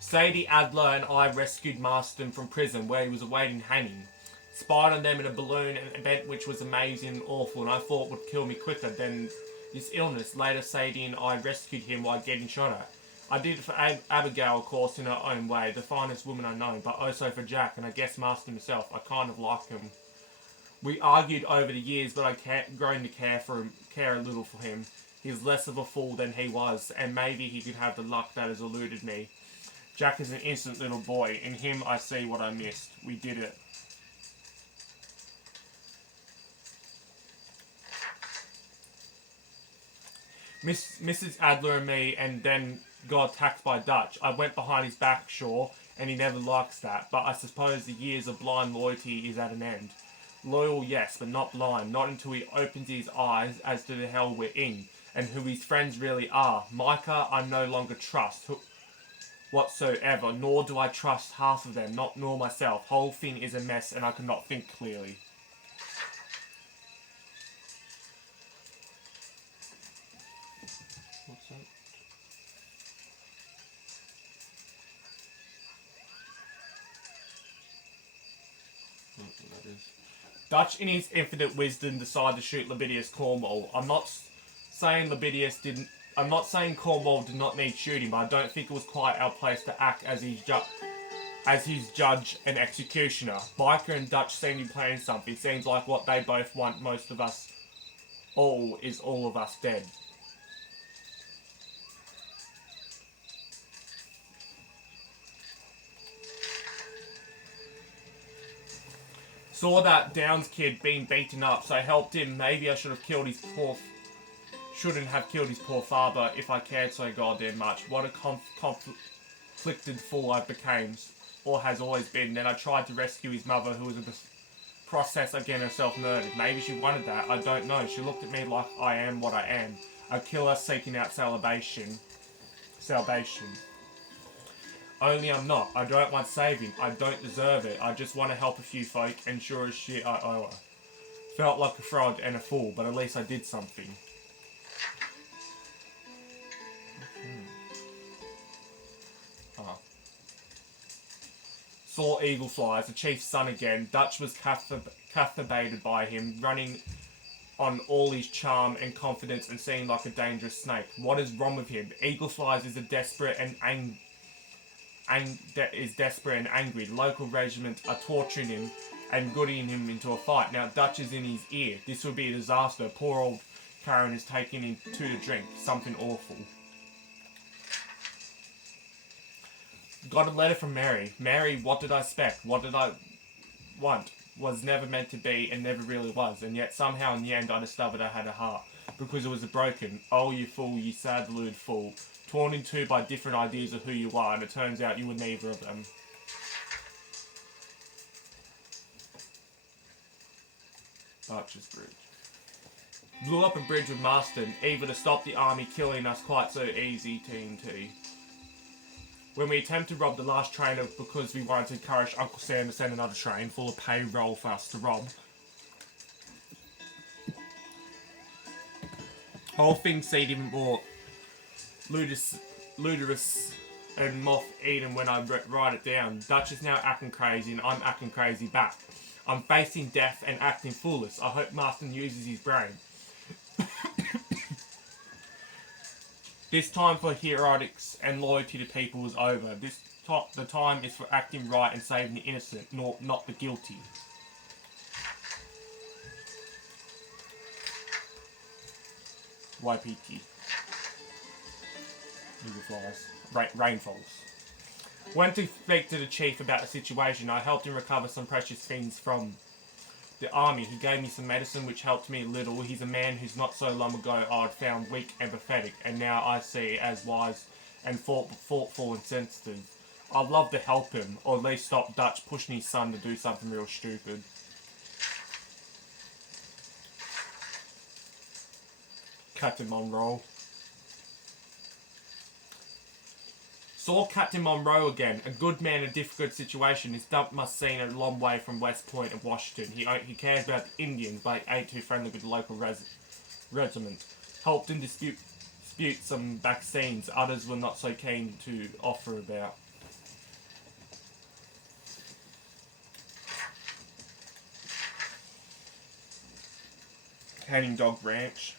Sadie Adler and I rescued Marston from prison where he was awaiting hanging. Spied on them in a balloon, an event which was amazing and awful and I thought would kill me quicker than this illness. Later Sadie and I rescued him while getting shot at. I did it for Abigail, of course, in her own way, the finest woman I know, but also for Jack, and I guess Marston himself. I kind of like him. We argued over the years, but I've grown to care a little for him. He's less of a fool than he was, and maybe he could have the luck that has eluded me. Jack is an innocent little boy. In him I see what I missed. We did it. Mrs. Adler and me, and then got attacked by Dutch. I went behind his back, sure, and he never likes that, but I suppose the years of blind loyalty is at an end. Loyal, yes, but not blind, not until he opens his eyes as to the hell we're in, and who his friends really are. Micah I no longer trust whatsoever, nor do I trust half of them, nor myself. Whole thing is a mess, and I cannot think clearly. What's that? I don't know what that is. Dutch, in his infinite wisdom, decided to shoot Labidius Cornwall. I'm not saying Cornwall did not need shooting, but I don't think it was quite our place to act as his judge and executioner. Biker and Dutch seem to be planning something. Seems like what they both want most of us all is all of us dead. Saw that Downs kid being beaten up, so I helped him. Maybe I shouldn't have killed his poor father if I cared so goddamn much. What a conflicted fool I became, or has always been. Then I tried to rescue his mother, who was in the process of getting herself murdered. Maybe she wanted that, I don't know. She looked at me like I am what I am. A killer seeking out salvation. Only I'm not. I don't want saving. I don't deserve it. I just want to help a few folk, and sure as shit I owe her. Felt like a fraud and a fool, but at least I did something. Saw eagle flies, the chief's son again. Dutch was captivated by him, running on all his charm and confidence and seemed like a dangerous snake. What is wrong with him? Eagle flies is desperate and angry. The local regiment are torturing him and gooding him into a fight. Now Dutch is in his ear. This would be a disaster. Poor old Karen is taking him to the drink. Something awful. Got a letter from Mary. Mary, what did I expect? What did I want? Was never meant to be and never really was. And yet somehow in the end I discovered I had a heart. Because it was broken. Oh, you fool, you sad deluded fool. Torn in two by different ideas of who you are, and it turns out you were neither of them. Archer's Bridge. Blew up a bridge with Marston, either to stop the army killing us quite so easy, TNT. When we attempted to rob the last train because we wanted to encourage Uncle Sam to send another train full of payroll for us to rob. Whole thing seemed even more ludicrous and moth-eaten when I write it down. Dutch is now acting crazy and I'm acting crazy back. I'm facing death and acting foolish. I hope Marston uses his brain. This time for heroics and loyalty to people is over. The time is for acting right and saving the innocent, not the guilty. Waipiki. Eagle flies. Rainfalls. Went to speak to the chief about the situation. I helped him recover some precious things from the army. He gave me some medicine which helped me a little. He's a man who's not so long ago I'd found weak and pathetic, and now I see as wise and thoughtful and sensitive. I'd love to help him, or at least stop Dutch pushing his son to do something real stupid. Captain Monroe. Saw Captain Monroe again. A good man in a difficult situation. His dump must seem a long way from West Point of Washington. He cares about the Indians, but ain't too friendly with the local regiment. Helped him dispute some vaccines others were not so keen to offer about. Canning Dog Ranch.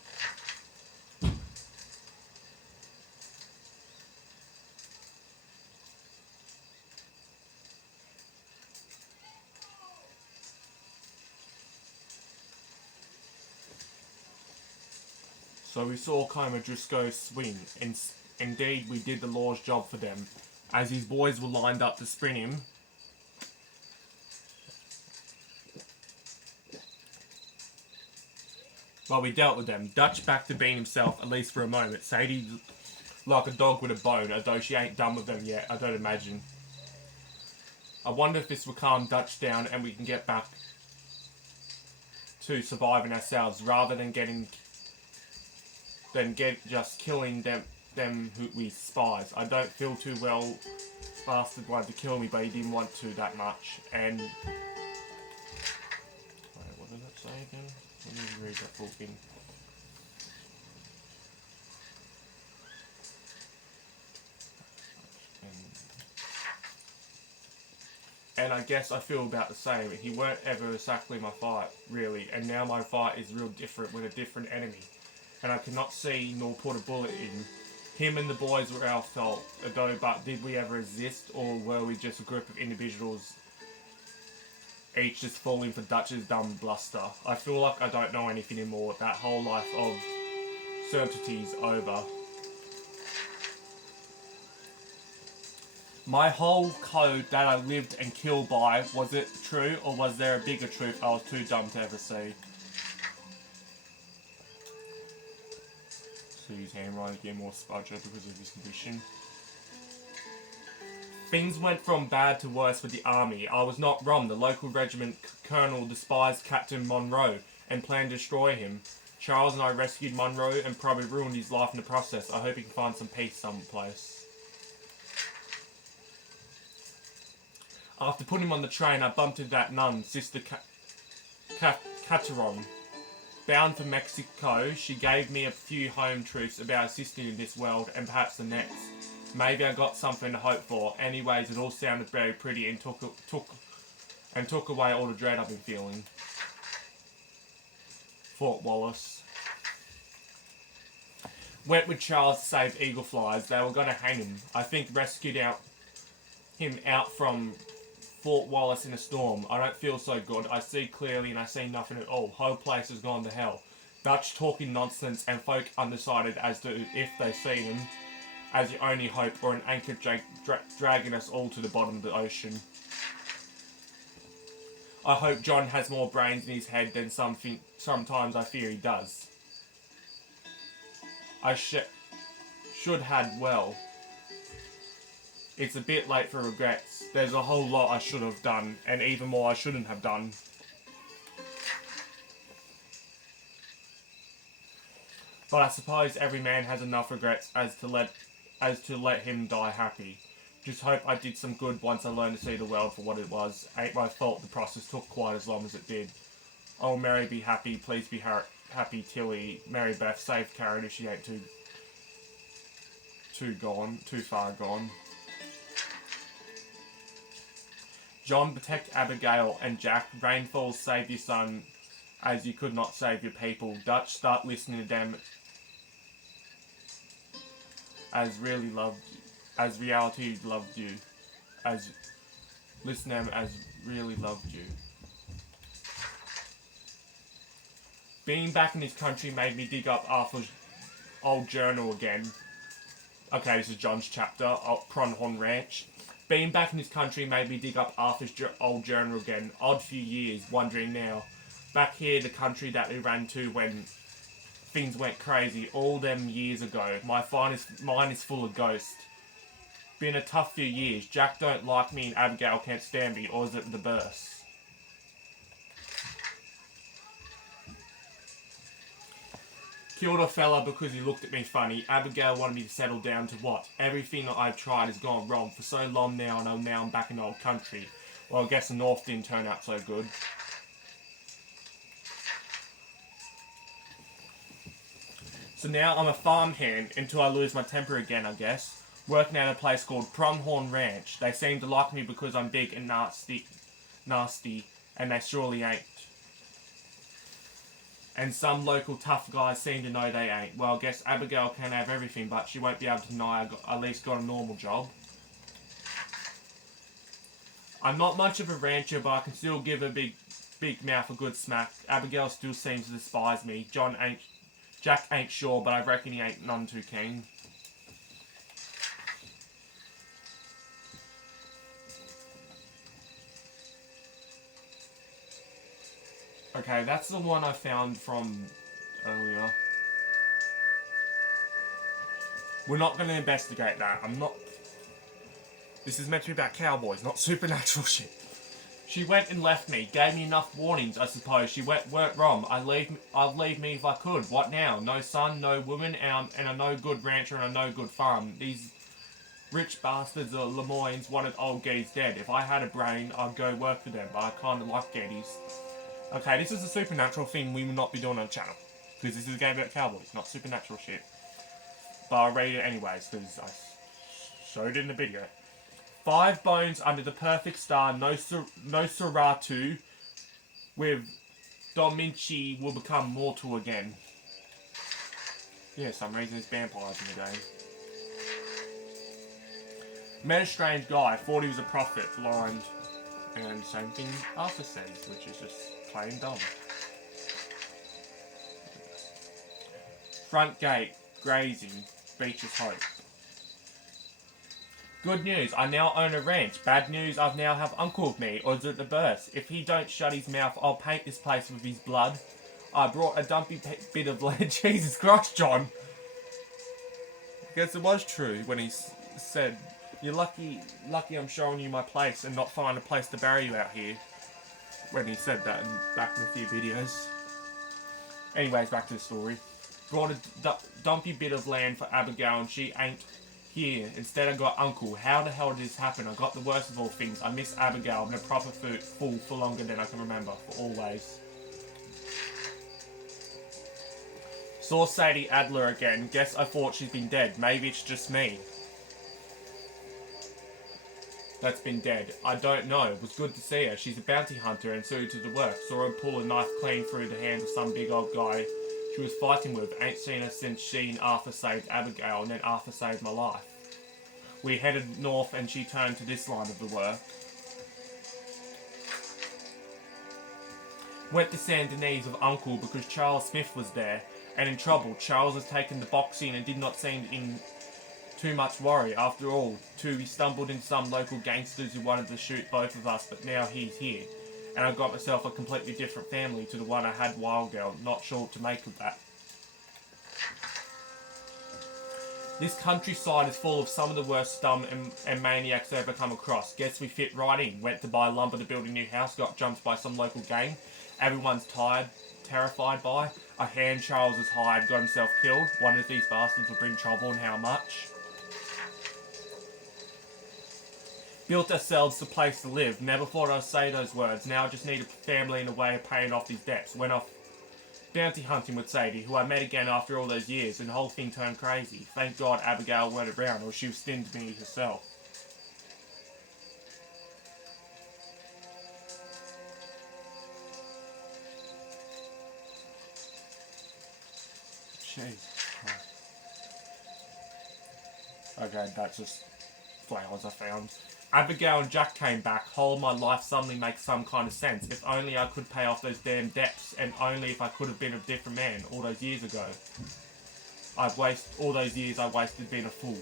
So we saw Koma Driscoll swing, and indeed we did the law's job for them. As his boys were lined up to sprint him, well, we dealt with them. Dutch back to being himself, at least for a moment. Sadie's like a dog with a bone, although she ain't done with them yet, I don't imagine. I wonder if this will calm Dutch down and we can get back to surviving ourselves, rather than just killing them who we spies. I don't feel too well. Bastard wanted to kill me, but he didn't want to that much. And wait, what does that say again? Let me read that full thing. And I guess I feel about the same. He weren't ever exactly my fight, really, and now my fight is real different with a different enemy. And I cannot see nor put a bullet in. Him and the boys were our fault, although, but did we ever exist, or were we just a group of individuals, each just falling for Dutch's dumb bluster? I feel like I don't know anything anymore. That whole life of certainty's over. My whole code that I lived and killed by, was it true, or was there a bigger truth I was too dumb to ever see? So his handwriting getting more spudger because of his condition. Things went from bad to worse with the army. I was not wrong. The local regiment colonel despised Captain Monroe and planned to destroy him. Charles and I rescued Monroe and probably ruined his life in the process. I hope he can find some peace someplace. After putting him on the train, I bumped into that nun, Sister Cateron. Bound for Mexico, she gave me a few home truths about assisting in this world and perhaps the next. Maybe I got something to hope for. Anyways, it all sounded very pretty and took away all the dread I've been feeling. Fort Wallace. Went with Charles to save Eagle Flies. They were going to hang him. I think rescued him out from Fort Wallace in a storm. I don't feel so good. I see clearly and I see nothing at all. Whole place has gone to hell. Dutch talking nonsense and folk undecided as to if they see him as the only hope or an anchor dragging us all to the bottom of the ocean. I hope John has more brains in his head than sometimes I fear he does. I should had well. It's a bit late for regrets. There's a whole lot I should have done, and even more I shouldn't have done. But I suppose every man has enough regrets as to let him die happy. Just hope I did some good once I learned to see the world for what it was. Ain't my fault the process took quite as long as it did. Oh, Mary, be happy. Please be happy, Tilly. Mary Beth, save Karen if she ain't too far gone. John, protect Abigail and Jack. Rainfalls, save your son as you could not save your people. Dutch, start listening to them as really loved you. As reality loved you. As listen to them as really loved you. Being back in this country made me dig up old journal again. Okay, this is John's chapter, Pronghorn Ranch. Being back in this country made me dig up Arthur's old journal again. Odd few years, wondering now. Back here, the country that we ran to when things went crazy all them years ago. My mind is full of ghosts. Been a tough few years. Jack don't like me and Abigail can't stand me, or is it the burst? Killed a fella because he looked at me funny. Abigail wanted me to settle down to what? Everything that I've tried has gone wrong for so long now, and now I'm back in the old country. Well, I guess the north didn't turn out so good. So now I'm a farmhand until I lose my temper again, I guess. Working at a place called Pronghorn Ranch. They seem to like me because I'm big and nasty, and they surely ain't. And some local tough guys seem to know they ain't. Well, I guess Abigail can have everything, but she won't be able to deny I at least got a normal job. I'm not much of a rancher, but I can still give a big mouth a good smack. Abigail still seems to despise me. Jack ain't sure, but I reckon he ain't none too keen. Okay, that's the one I found from earlier. We're not going to investigate that. This is meant to be about cowboys, not supernatural shit. She went and left me. Gave me enough warnings, I suppose. She weren't wrong. I'd leave me if I could. What now? No son, no woman, and a no good rancher and a no good farm. These rich bastards of Lemoyne's wanted old Geddes dead. If I had a brain, I'd go work for them, but I kind of like Geddes. Okay, this is a supernatural thing we will not be doing on the channel. Because this is a game about cowboys, not supernatural shit. But I'll read it anyways, because I showed it in the video. 5 bones under the perfect star, no Saratu, with Dominci will become mortal again. Yeah, for some reason there's vampires in the game. Met a strange guy, thought he was a prophet, blind. And same thing Arthur says, which is just plain dumb. Front gate, grazing, beach's hope. Good news, I now own a ranch. Bad news, I've now have uncle with me, or is it the burst? If he don't shut his mouth, I'll paint this place with his blood. I brought a dumpy bit of land. Jesus Christ, John! I guess it was true when he said, "You're lucky I'm showing you my place and not find a place to bury you out here." When he said that back in a few videos. Anyways, back to the story. Brought a dumpy bit of land for Abigail and she ain't here. Instead I got uncle. How the hell did this happen? I got the worst of all things. I miss Abigail. I've been a proper fool for longer than I can remember. For always. Saw Sadie Adler again. Guess I thought she's been dead. Maybe it's just me that's been dead. I don't know. It was good to see her. She's a bounty hunter and suited to the work. Saw her pull a knife clean through the hands of some big old guy she was fighting with. Ain't seen her since she and Arthur saved Abigail and then Arthur saved my life. We headed north and she turned to this line of the work. Went to Saint Denis with Uncle because Charles Smith was there and in trouble. Charles has taken the boxing and did not seem in too much worry. After all, too, he stumbled into some local gangsters who wanted to shoot both of us, but now he's here. And I got myself a completely different family to the one I had while ago. Not sure what to make of that. This countryside is full of some of the worst scum and maniacs I ever come across. Guess we fit right in. Went to buy lumber to build a new house, got jumped by some local gang. Everyone's terrified by. A hand Charles has hired, got himself killed. One of these bastards will bring trouble, and how much? Built ourselves a place to live. Never thought I'd say those words. Now I just need a family and a way of paying off these debts. Went off bounty hunting with Sadie, who I met again after all those years, and the whole thing turned crazy. Thank God Abigail weren't around, or she was skinned to me herself. Jeez. Okay, that's just flowers I found. Abigail and Jack came back. Whole my life suddenly makes some kind of sense. If only I could pay off those damn debts, and only if I could have been a different man all those years ago. all those years I wasted being a fool.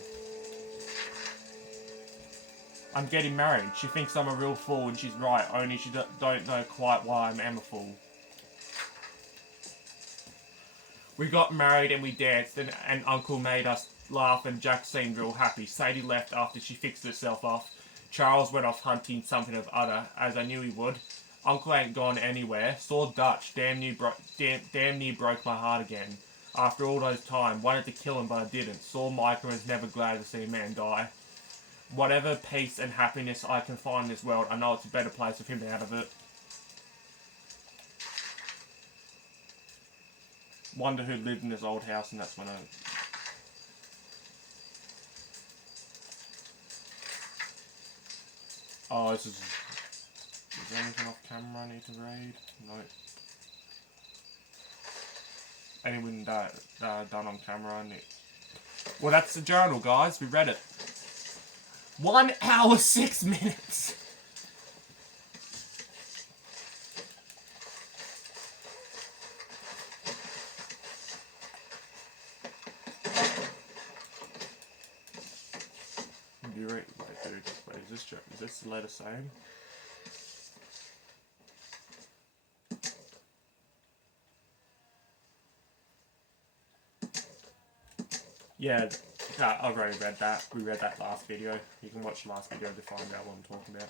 I'm getting married. She thinks I'm a real fool and she's right, only she don't know quite why I am a fool. We got married and we danced and Uncle made us laugh and Jack seemed real happy. Sadie left after she fixed herself off. Charles went off hunting something of other, as I knew he would. Uncle ain't gone anywhere. Saw Dutch, damn near broke my heart again. After all those time, wanted to kill him but I didn't. Saw Micah and was never glad to see a man die. Whatever peace and happiness I can find in this world, I know it's a better place with him out of it. Wonder who lived in this old house, and that's when I... Oh, this is... Is there anything off camera I need to read? No. Anyone done on camera I need... Well, that's the journal, guys. We read it. 1 hour, 6 minutes. You read? Wait, dude. Wait, is this the letter saying? Yeah, I've already read that. We read that last video. You can watch the last video to find out what I'm talking about.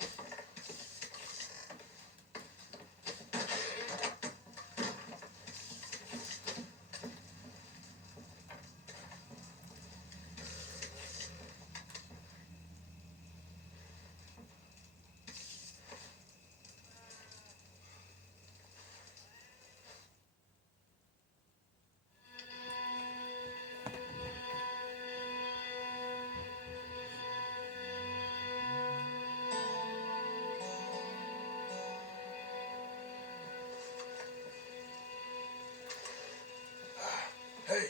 Hey.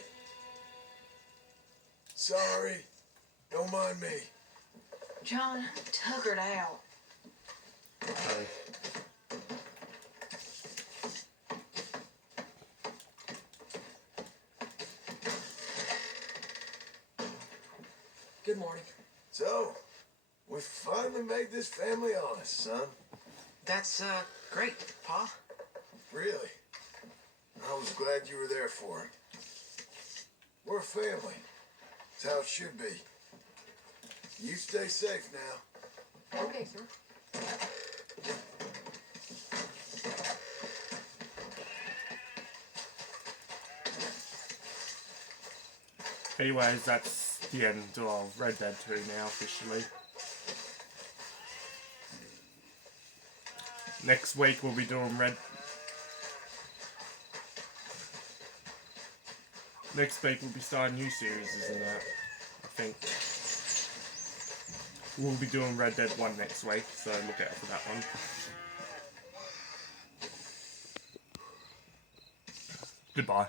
Sorry. Don't mind me. John, I'm tuckered out. Okay. Good morning. So, we finally made this family honest, son. That's, great, Pa. Really. I was glad you were there for it. We're a family. It's how it should be. You stay safe now. Okay, sir. Anyways, that's the end of Red Dead 2 now, officially. Next week we'll be doing Next week we'll be starting new series, isn't that? I think. We'll be doing Red Dead 1 next week, so look out for that one. Goodbye.